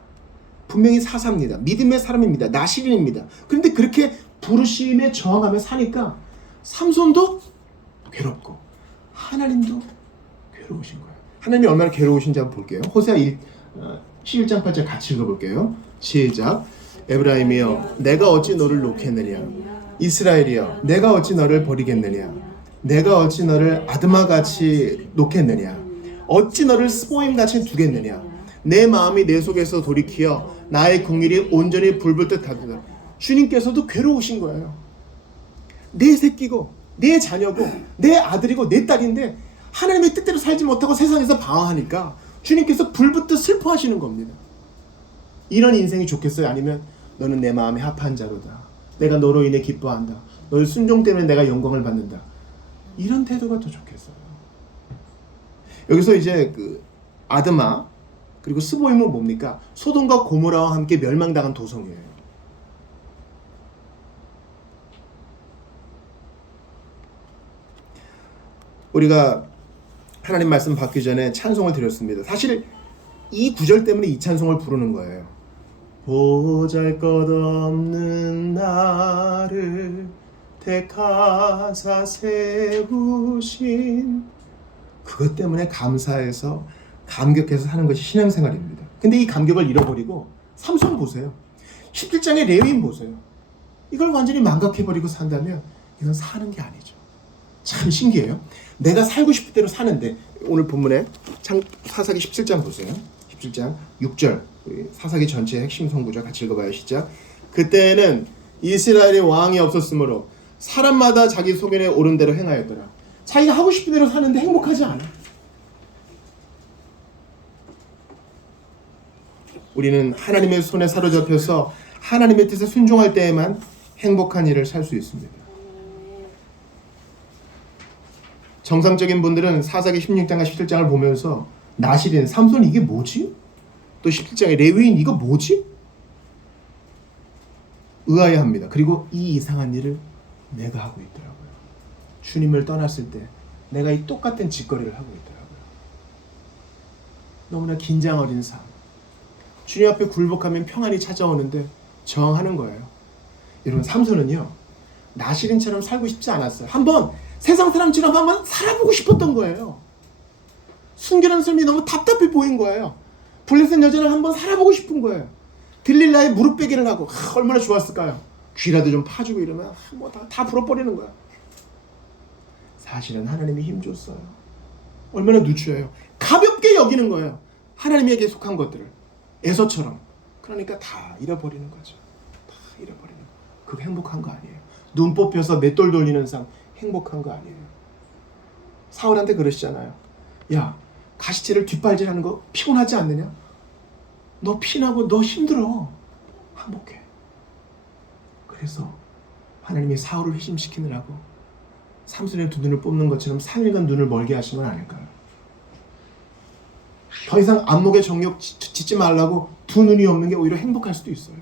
분명히 사사입니다. 믿음의 사람입니다. 나시린입니다. 그런데 그렇게 부르심에 저항하며 사니까 삼손도 괴롭고 하나님도 괴로우신 거예요. 하나님이 얼마나 괴로우신지 한번 볼게요. 호세아 11장 8절 같이 읽어볼게요. 시작. 에브라임이여 내가 어찌 너를 놓겠느냐. 이스라엘이여 내가 어찌 너를 버리겠느냐. 내가 어찌 너를 아드마같이 놓겠느냐. 어찌 너를 스보임같이 두겠느냐. 내 마음이 내 속에서 돌이키어 나의 긍휼이 온전히 불불듯 하도다. 주님께서도 괴로우신 거예요. 내 새끼고 내 자녀고 내 아들이고 내 딸인데 하나님의 뜻대로 살지 못하고 세상에서 방황하니까 주님께서 불붙듯 슬퍼하시는 겁니다. 이런 인생이 좋겠어요? 아니면 너는 내 마음에 합한 자로다. 내가 너로 인해 기뻐한다. 너의 순종 때문에 내가 영광을 받는다. 이런 태도가 더 좋겠어요. 여기서 이제 그 아드마 그리고 스보임은 뭡니까? 소돔과 고모라와 함께 멸망당한 도성이에요. 우리가 하나님 말씀 받기 전에 찬송을 드렸습니다. 사실 이 구절 때문에 이 찬송을 부르는 거예요. 보잘것없는 나를 택하사 세우신 그것 때문에 감사해서 감격해서 사는 것이 신앙생활입니다. 근데 이 감격을 잃어버리고 삼손 보세요. 17장의 레위인 보세요. 이걸 완전히 망각해버리고 산다면 이건 사는 게 아니죠. 참 신기해요. 내가 살고 싶을 대로 사는데 오늘 본문에 사사기 17장 보세요. 17장 6절 사사기 전체의 핵심 성구절 같이 읽어봐요. 시작. 그때는 이스라엘의 왕이 없었으므로 사람마다 자기 소견에 오른 대로 행하였더라. 자기가 하고 싶은 대로 사는데 행복하지 않아. 우리는 하나님의 손에 사로잡혀서 하나님의 뜻에 순종할 때에만 행복한 일을 살 수 있습니다. 정상적인 분들은 사사기 16장과 17장을 보면서 나시린, 삼손 이게 뭐지? 또 17장의 레위인 이거 뭐지? 의아해합니다. 그리고 이 이상한 일을 내가 하고 있더라고요. 주님을 떠났을 때 내가 이 똑같은 짓거리를 하고 있더라고요. 너무나 긴장 어린 삶. 주님 앞에 굴복하면 평안이 찾아오는데 저항하는 거예요. 여러분 삼손은요 나시린처럼 살고 싶지 않았어요. 한번 세상 사람처럼 한번 살아보고 싶었던 거예요. 순결한 삶이 너무 답답해 보인 거예요. 블레셋 여자를 한번 살아보고 싶은 거예요. 들릴라의 무릎 베기를 하고 얼마나 좋았을까요? 귀라도 좀 파주고 이러면 뭐 다 불어버리는 거야. 사실은 하나님이 힘줬어요. 얼마나 누추해요. 가볍게 여기는 거예요. 하나님에게 속한 것들을 에서처럼. 그러니까 다 잃어버리는 거죠. 다 잃어버리는 거. 그거 행복한 거 아니에요. 눈 뽑혀서 맷돌 돌리는 삶 행복한 거 아니에요. 사울한테 그러시잖아요. 야 가시채를 뒷발질하는 거 피곤하지 않느냐? 너 피나고 너 힘들어. 항복해. 그래서 하나님이 사울을 회심시키느라고 삼손의 두 눈을 뽑는 것처럼 3일간 눈을 멀게 하신 건 아닐까요? 더 이상 안목에 정력 짓지 말라고 두 눈이 없는 게 오히려 행복할 수도 있어요.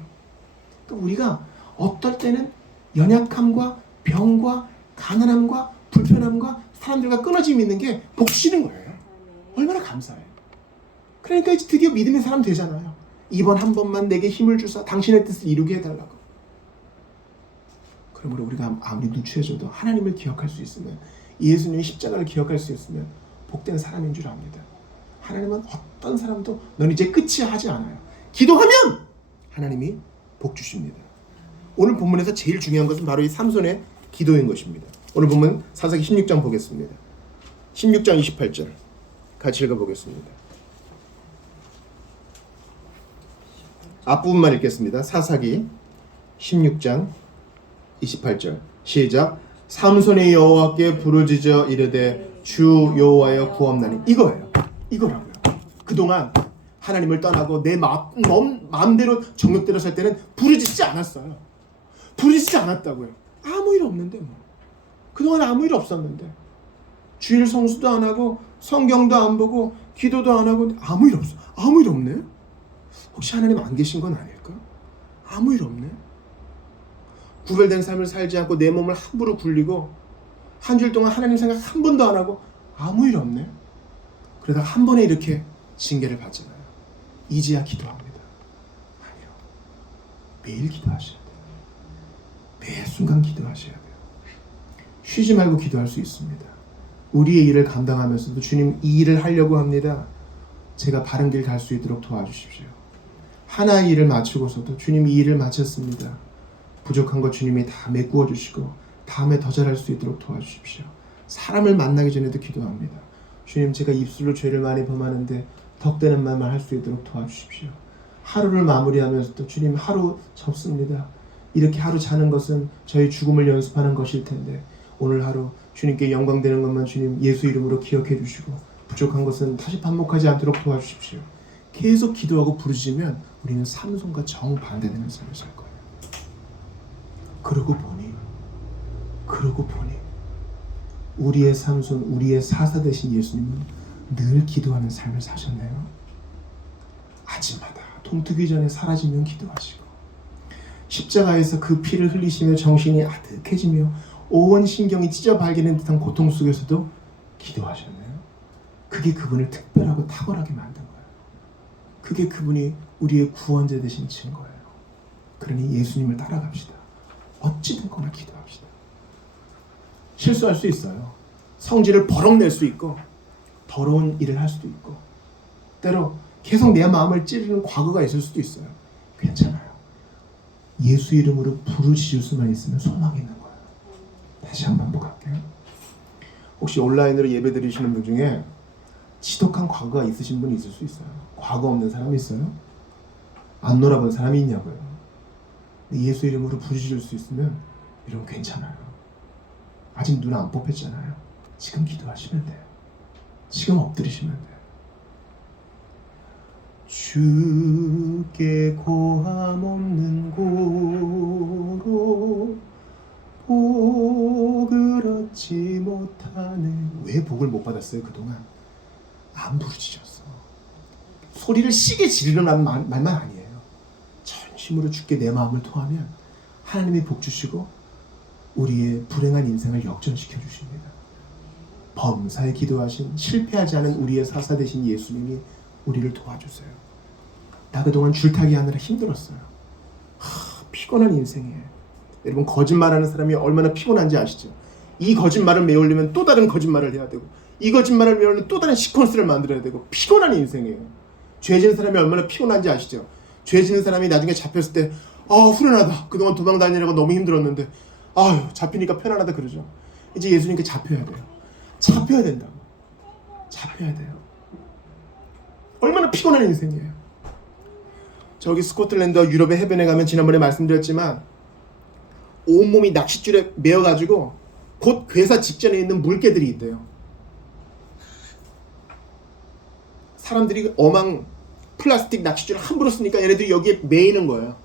그러니까 우리가 어떨 때는 연약함과 병과 가난함과 불편함과 사람들과 끊어짐이 있는 게 복시는 거예요. 얼마나 감사해요. 그러니까 이제 드디어 믿음의 사람 되잖아요. 이번 한 번만 내게 힘을 주사 당신의 뜻을 이루게 해달라고. 그러므로 우리가 아무리 누추해져도 하나님을 기억할 수 있으면 예수님의 십자가를 기억할 수 있으면 복된 사람인 줄 압니다. 하나님은 어떤 사람도 넌 이제 끝이야 하지 않아요. 기도하면 하나님이 복 주십니다. 오늘 본문에서 제일 중요한 것은 바로 이 삼손의 기도인 것입니다. 오늘 본문 사사기 16장 보겠습니다. 16장 28절 같이 읽어보겠습니다. 앞부분만 읽겠습니다. 사사기 16장 28절 시작. 삼손이 여호와께 부르짖어 이르되 주 여호와여 구원나니 이거라고요. 그동안 하나님을 떠나고 내 마음대로 정욕대로 살 때는 부르짖지 않았어요. 부르짖지 않았다고요. 아무 일 없는데 뭐. 그동안 아무 일 없었는데 주일 성수도 안 하고 성경도 안 보고 기도도 안 하고 아무 일 없어. 아무 일 없네. 혹시 하나님 안 계신 건 아닐까? 아무 일 없네. 구별된 삶을 살지 않고 내 몸을 함부로 굴리고 한 주일 동안 하나님 생각 한 번도 안 하고 아무 일 없네. 그러다가 한 번에 이렇게 징계를 받잖아요. 이제야 기도합니다. 아니요. 매일 기도하셔야 돼요. 매 순간 기도하셔야 돼요. 쉬지 말고 기도할 수 있습니다. 우리의 일을 감당하면서도 주님 이 일을 하려고 합니다. 제가 바른 길 갈 수 있도록 도와주십시오. 하나의 일을 마치고서도 주님 이 일을 마쳤습니다. 부족한 것 주님이 다 메꾸어 주시고 다음에 더 잘할 수 있도록 도와주십시오. 사람을 만나기 전에도 기도합니다. 주님 제가 입술로 죄를 많이 범하는데 덕되는 말만 할 수 있도록 도와주십시오. 하루를 마무리하면서도 주님 하루 접습니다. 이렇게 하루 자는 것은 저희 죽음을 연습하는 것일 텐데 오늘 하루 주님께 영광되는 것만 주님 예수 이름으로 기억해 주시고 부족한 것은 다시 반복하지 않도록 도와주십시오. 계속 기도하고 부르짖으면 우리는 삼손과 정반대되는 삶을 살 거예요. 그러고 보니 우리의 삼손, 우리의 사사 되신 예수님은 늘 기도하는 삶을 사셨네요. 아침마다 동트기 전에 사라지면 기도하시고 십자가에서 그 피를 흘리시며 정신이 아득해지며 온 신경이 찢어 발기는 듯한 고통 속에서도 기도하셨네요. 그게 그분을 특별하고 탁월하게 만든 거예요. 그게 그분이 우리의 구원자 되신 증거예요. 그러니 예수님을 따라갑시다. 어찌든 거나 기도합시다. 실수할 수 있어요. 성질을 버럭 낼 수 있고 더러운 일을 할 수도 있고 때로 계속 내 마음을 찌르는 과거가 있을 수도 있어요. 괜찮아요. 예수 이름으로 부르짖을 수만 있으면 소망이 있는 거예요. 다시 한번 반복할게요. 혹시 온라인으로 예배 드리시는 분 중에 지독한 과거가 있으신 분이 있을 수 있어요. 과거 없는 사람이 있어요? 안 놀아본 사람이 있냐고요. 예수 이름으로 부르짖을 수 있으면 이러면 괜찮아요. 아직 눈 안 뽑혔잖아요. 지금 기도하시면 돼요. 지금 엎드리시면 돼요. 주께 고함 없는 고로 복을 얻지 못하네. 왜 복을 못 받았어요? 그동안 안 부르짖었어. 소리를 시게 지르는 말만 아니에요. 전심으로 주께 내 마음을 토하면 하나님이 복 주시고 우리의 불행한 인생을 역전시켜 주십니다. 범사에 기도하신 실패하지 않은 우리의 사사 되신 예수님이 우리를 도와주세요. 나 그동안 줄타기 하느라 힘들었어요. 피곤한 인생이에요. 여러분 거짓말하는 사람이 얼마나 피곤한지 아시죠? 이 거짓말을 메우려면 또 다른 거짓말을 해야 되고 이 거짓말을 메우려면 또 다른 시퀀스를 만들어야 되고 피곤한 인생이에요. 죄 지은 사람이 얼마나 피곤한지 아시죠? 죄 지은 사람이 나중에 잡혔을 때 후련하다. 그동안 도망 다니느라고 너무 힘들었는데 잡히니까 편안하다 그러죠. 이제 예수님께 잡혀야 돼요. 잡혀야 된다고. 잡혀야 돼요. 얼마나 피곤한 인생이에요. 저기 스코틀랜드와 유럽의 해변에 가면 지난번에 말씀드렸지만 온몸이 낚싯줄에 매어가지고 곧 괴사 직전에 있는 물개들이 있대요. 사람들이 어망 플라스틱 낚싯줄을 함부로 쓰니까 얘네들이 여기에 매이는 거예요.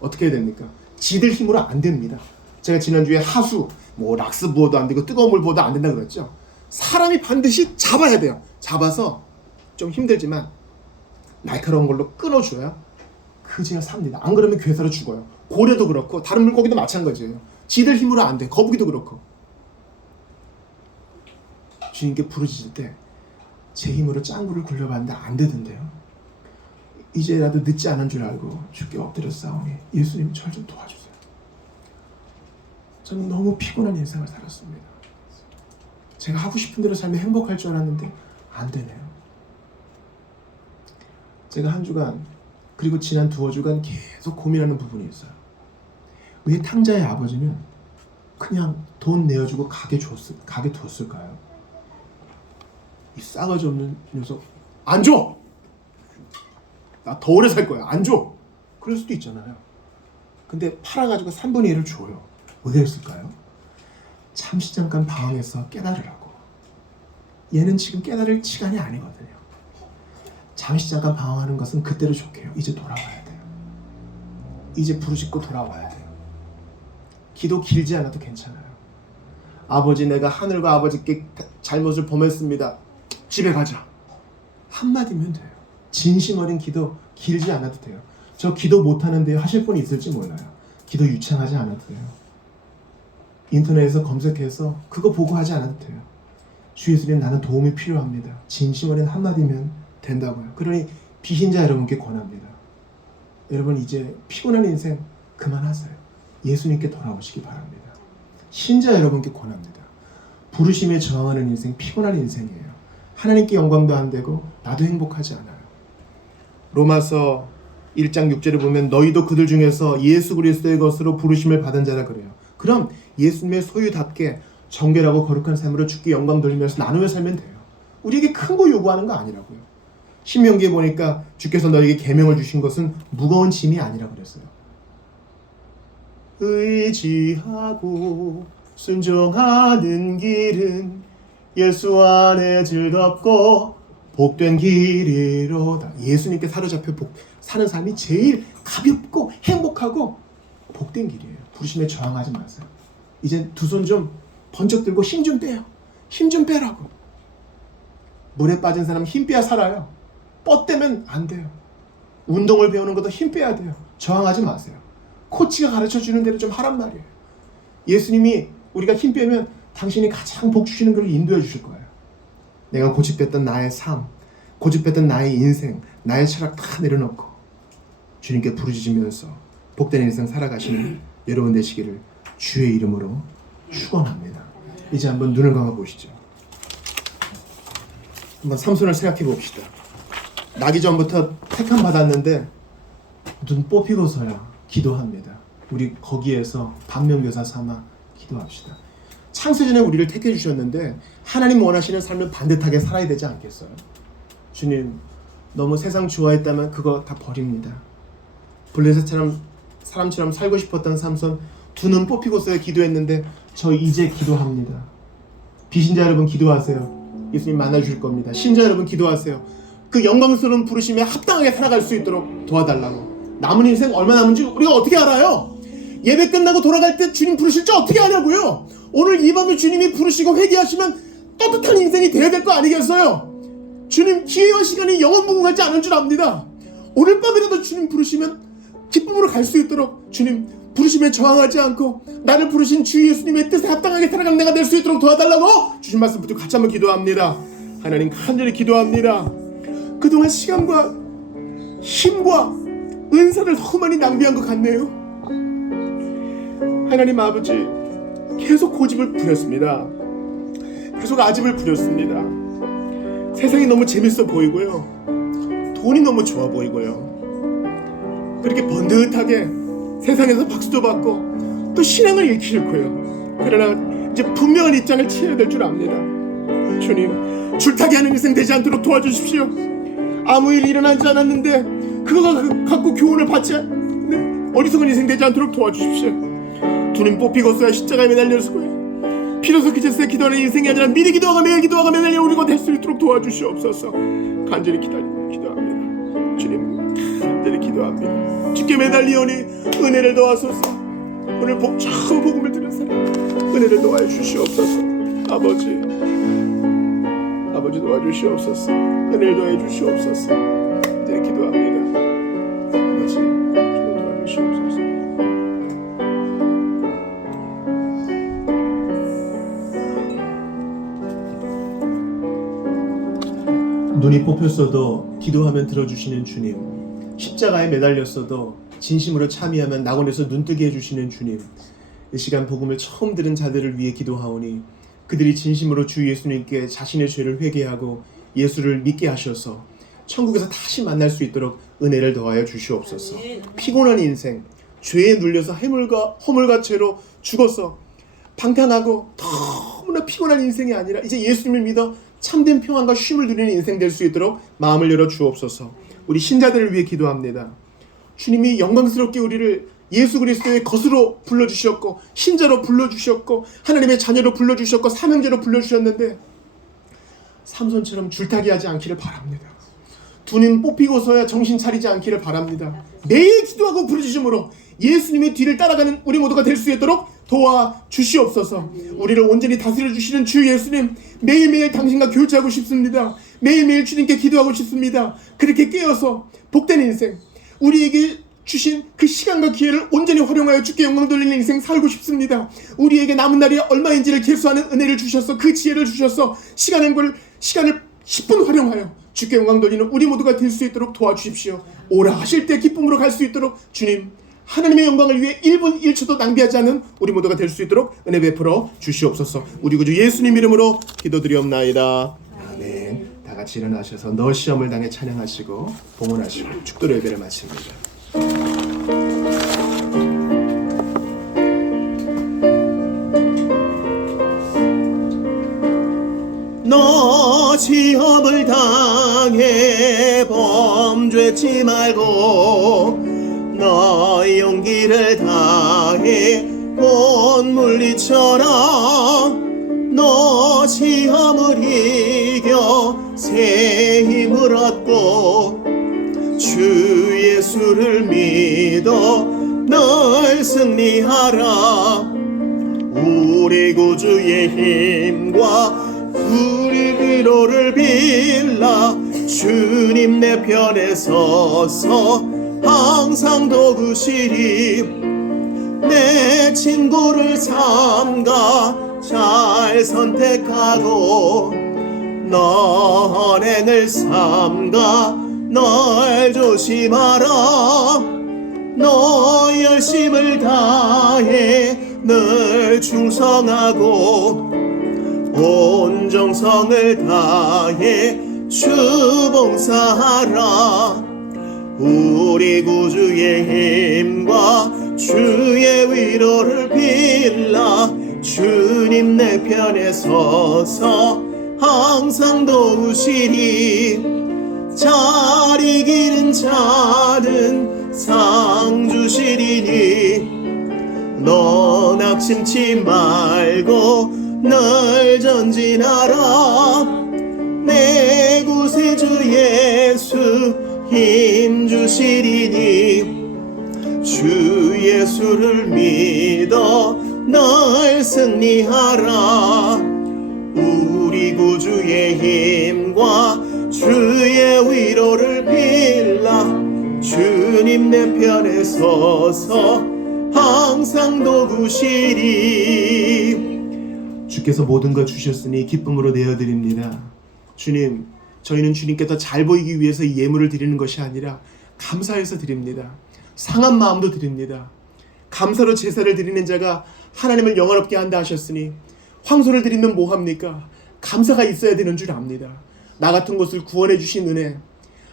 어떻게 해야 됩니까? 지들 힘으로 안 됩니다. 제가 지난주에 하수, 락스 부어도 안 되고 뜨거운 물 부어도 안 된다 그랬죠. 사람이 반드시 잡아야 돼요. 잡아서 좀 힘들지만 날카로운 걸로 끊어줘야 그제야 삽니다. 안 그러면 괴사로 죽어요. 고래도 그렇고 다른 물고기도 마찬가지예요. 지들 힘으로 안 돼. 거북이도 그렇고. 주님께 부르짖을 때 제 힘으로 짱구를 굴려봤는데 안 되던데요. 이제라도 늦지 않은 줄 알고 주께 엎드려 싸우니 예수님 절 좀 도와주세요. 저는 너무 피곤한 인생을 살았습니다. 제가 하고 싶은 대로 살면 행복할 줄 알았는데 안 되네요. 제가 한 주간 그리고 지난 두어 주간 계속 고민하는 부분이 있어요. 왜 탕자의 아버지는 그냥 돈 내어주고 가게 뒀을까요? 이 싸가지 없는 녀석 안 줘! 나 더 오래 살 거야. 안 줘! 그럴 수도 있잖아요. 근데 팔아가지고 3분의 1을 줘요. 왜 그랬을까요? 잠시 잠깐 방황해서 깨달으라고. 얘는 지금 깨달을 시간이 아니거든요. 잠시 잠깐 방황하는 것은 그때로 좋게요. 이제 돌아와야 돼요. 이제 부르짖고 돌아와야 돼요. 기도 길지 않아도 괜찮아요. 아버지, 내가 하늘과 아버지께 잘못을 범했습니다. 집에 가자. 한마디면 돼요. 진심 어린 기도 길지 않아도 돼요. 저 기도 못하는데요 하실 분이 있을지 몰라요. 기도 유창하지 않아도 돼요. 인터넷에서 검색해서 그거 보고 하지 않아도 돼요. 주 예수님, 나는 도움이 필요합니다. 진심 어린 한마디면 된다고요. 그러니 비신자 여러분께 권합니다. 여러분, 이제 피곤한 인생 그만하세요. 예수님께 돌아오시기 바랍니다. 신자 여러분께 권합니다. 부르심에 저항하는 인생 피곤한 인생이에요. 하나님께 영광도 안 되고 나도 행복하지 않아요. 로마서 1장 6절에 보면 너희도 그들 중에서 예수 그리스도의 것으로 부르심을 받은 자라 그래요. 그럼 예수님의 소유답게 정결하고 거룩한 삶으로 주께 영광 돌리면서 나누며 살면 돼요. 우리에게 큰 거 요구하는 거 아니라고요. 신명기에 보니까 주께서 너에게 계명을 주신 것은 무거운 짐이 아니라 그랬어요. 의지하고 순종하는 길은 예수 안에 즐겁고 복된 길이로다. 예수님께 사로잡혀 사는 삶이 제일 가볍고 행복하고 복된 길이에요. 부르심에 저항하지 마세요. 이제 두 손 좀 번쩍 들고 힘 좀 빼요. 힘 좀 빼라고. 물에 빠진 사람 힘 빼야 살아요. 뻗대면 안 돼요. 운동을 배우는 것도 힘 빼야 돼요. 저항하지 마세요. 코치가 가르쳐주는 대로 좀 하란 말이에요. 예수님이 우리가 힘 빼면 당신이 가장 복 주시는 걸 인도해 주실 거예요. 내가 고집했던 나의 삶, 고집했던 나의 인생, 나의 철학 다 내려놓고 주님께 부르짖으면서 복된 인생 살아가시는 여러분 되시기를 주의 이름으로 축원합니다. 이제 한번 눈을 감아 보시죠. 한번 삼손을 생각해 봅시다. 나기 전부터 택함 받았는데 눈 뽑히고서야 기도합니다. 우리 거기에서 반면교사 삼아 기도합시다. 창세전에 우리를 택해 주셨는데 하나님 원하시는 삶을 반듯하게 살아야 되지 않겠어요? 주님, 너무 세상 좋아했다면 그거 다 버립니다. 블레셋처럼 사람처럼 살고 싶었던 삼손 두 눈 뽑히고서야 기도했는데 저 이제 기도합니다. 비신자 여러분 기도하세요. 예수님 만나주실 겁니다. 신자 여러분 기도하세요. 그 영광스러운 부르심에 합당하게 살아갈 수 있도록 도와달라고. 남은 인생 얼마 남은지 우리가 어떻게 알아요? 예배 끝나고 돌아갈 때 주님 부르실 줄 어떻게 아냐고요? 오늘 이 밤에 주님이 부르시고 회개하시면 떳떳한 인생이 되어야 될 거 아니겠어요? 주님 기회와 시간이 영원무궁하지 않은 줄 압니다. 오늘 밤이라도 주님 부르시면 기쁨으로 갈 수 있도록 주님 부르심에 저항하지 않고 나를 부르신 주 예수님의 뜻에 합당하게 살아가는 내가 될 수 있도록 도와달라고 주신 말씀 붙들고 같이 한번 기도합니다. 하나님 간절히 기도합니다. 그동안 시간과 힘과 은사를 너무 많이 낭비한 것 같네요. 하나님 아버지, 계속 고집을 부렸습니다. 계속 아집을 부렸습니다. 세상이 너무 재밌어 보이고요, 돈이 너무 좋아 보이고요, 그렇게 번듯하게 세상에서 박수도 받고 또 신앙을 잃기 싫고요. 그러나 이제 분명한 입장을 취해야 될 줄 압니다. 주님, 줄타기 하는 인생 되지 않도록 도와주십시오. 아무 일 일어나지 않았는데 그거 갖고 교훈을 받지 어리석은 인생 되지 않도록 도와주십시오. 주님 뽑히고서야 십자가에 매달렸을 거예요. 피로 섞인 채 기도하는 인생이 아니라 미리 기도하가 매일 기도하가 매달려 우리가 될 수 있도록 도와주시옵소서. 간절히 기도합니다. 주님 간절히 기도합니다. 주께 매달리오니 은혜를 도와소서. 오늘 처음 복음을 들은 사람 은혜를 도와여 주시옵소서. 아버지 도와주시옵소서. 은혜를 도와여 주시옵소서. 네, 기도합니다. 아버지 주님 도와주시옵소서. 눈이 뽑혔어도 기도하면 들어주시는 주님, 십자가에 매달렸어도 진심으로 참여하면 낙원에서 눈뜨게 해주시는 주님, 이 시간 복음을 처음 들은 자들을 위해 기도하오니 그들이 진심으로 주 예수님께 자신의 죄를 회개하고 예수를 믿게 하셔서 천국에서 다시 만날 수 있도록 은혜를 더하여 주시옵소서. 피곤한 인생, 죄에 눌려서 허물과 죄로 죽어서 방탕하고 너무나 피곤한 인생이 아니라 이제 예수님을 믿어 참된 평안과 쉼을 누리는 인생 될 수 있도록 마음을 열어 주옵소서. 우리 신자들을 위해 기도합니다. 주님이 영광스럽게 우리를 예수 그리스도의 것으로 불러주셨고 신자로 불러주셨고 하나님의 자녀로 불러주셨고 사명자로 불러주셨는데 삼손처럼 줄타기 하지 않기를 바랍니다. 두 눈 뽑히고서야 정신 차리지 않기를 바랍니다. 매일 기도하고 부르짖음으로 예수님의 뒤를 따라가는 우리 모두가 될 수 있도록 도와주시옵소서. 우리를 온전히 다스려 주시는 주 예수님, 매일매일 당신과 교제하고 싶습니다. 매일매일 주님께 기도하고 싶습니다. 그렇게 깨어서 복된 인생, 우리에게 주신 그 시간과 기회를 온전히 활용하여 주께 영광 돌리는 인생 살고 싶습니다. 우리에게 남은 날이 얼마인지를 계수하는 은혜를 주셔서 그 지혜를 주셔서 시간을 10분 활용하여 주께 영광 돌리는 우리 모두가 될 수 있도록 도와주십시오. 오라 하실 때 기쁨으로 갈 수 있도록 주님, 하나님의 영광을 위해 1분 1초도 낭비하지 않은 우리 모두가 될 수 있도록 은혜 베풀어 주시옵소서. 우리 구주 예수님 이름으로 기도드리옵나이다. 아멘. 다 같이 일어나셔서 너 시험을 당해 찬양하시고 봉헌하시고 축도 예배를 마칩니다. 너 시험을 당해 범죄치 말고 너의 용기를 다해 곧 물리쳐라. 너 시험을 이겨 새 힘을 얻고 주 예수를 믿어 널 승리하라. 우리 구주의 힘과 우리 위로를 빌라. 주님 내 편에 서서 항상 도우시리. 내 친구를 삼가 잘 선택하고 너의 삼가 널 조심하라. 너 열심을 다해 늘 충성하고 온 정성을 다해 주 봉사하라. 우리 구주의 힘과 주의 위로를 빌라. 주님 내 편에 서서 항상 도우시리. 잘 이기는 자는 상 주시리니 너 낙심치 말고 널 전진하라. 내 구세주 예수 힘 주시리니 주 예수를 믿어 널 승리하라. 우리 구주의 힘과 주의 위로를 빌라. 주님 내 편에 서서 항상 도우시리. 주께서 모든 것 주셨으니 기쁨으로 내어드립니다. 주님, 저희는 주님께 더 잘 보이기 위해서 이 예물을 드리는 것이 아니라 감사해서 드립니다. 상한 마음도 드립니다. 감사로 제사를 드리는 자가 하나님을 영화롭게 한다 하셨으니 황소를 드리면 뭐합니까? 감사가 있어야 되는 줄 압니다. 나 같은 것을 구원해 주신 은혜,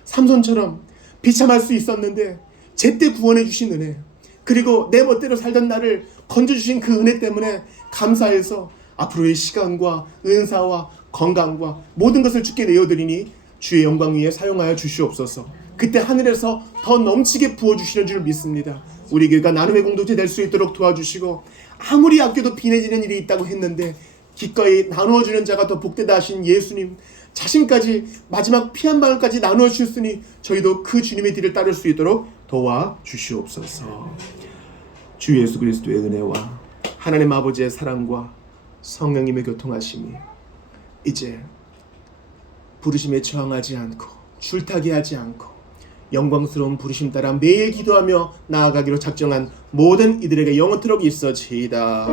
삼손처럼 비참할 수 있었는데 제때 구원해 주신 은혜, 그리고 내 멋대로 살던 나를 건져주신 그 은혜 때문에 감사해서 앞으로의 시간과 은사와 건강과 모든 것을 주께 내어드리니 주의 영광 위에 사용하여 주시옵소서. 그때 하늘에서 더 넘치게 부어주시는 줄 믿습니다. 우리 교회가 나눔의 공동체 될 수 있도록 도와주시고, 아무리 아껴도 빈해지는 일이 있다고 했는데 기꺼이 나누어주는 자가 더 복되다 하신 예수님, 자신까지 마지막 피 한 방울까지 나누어 주셨으니 저희도 그 주님의 뒤를 따를 수 있도록 도와주시옵소서. 주 예수 그리스도의 은혜와 하나님 아버지의 사랑과 성령님의 교통하심이 이제 부르심에 저항하지 않고 줄타기 하지 않고 영광스러운 부르심 따라 매일 기도하며 나아가기로 작정한 모든 이들에게 영원토록 있어지이다.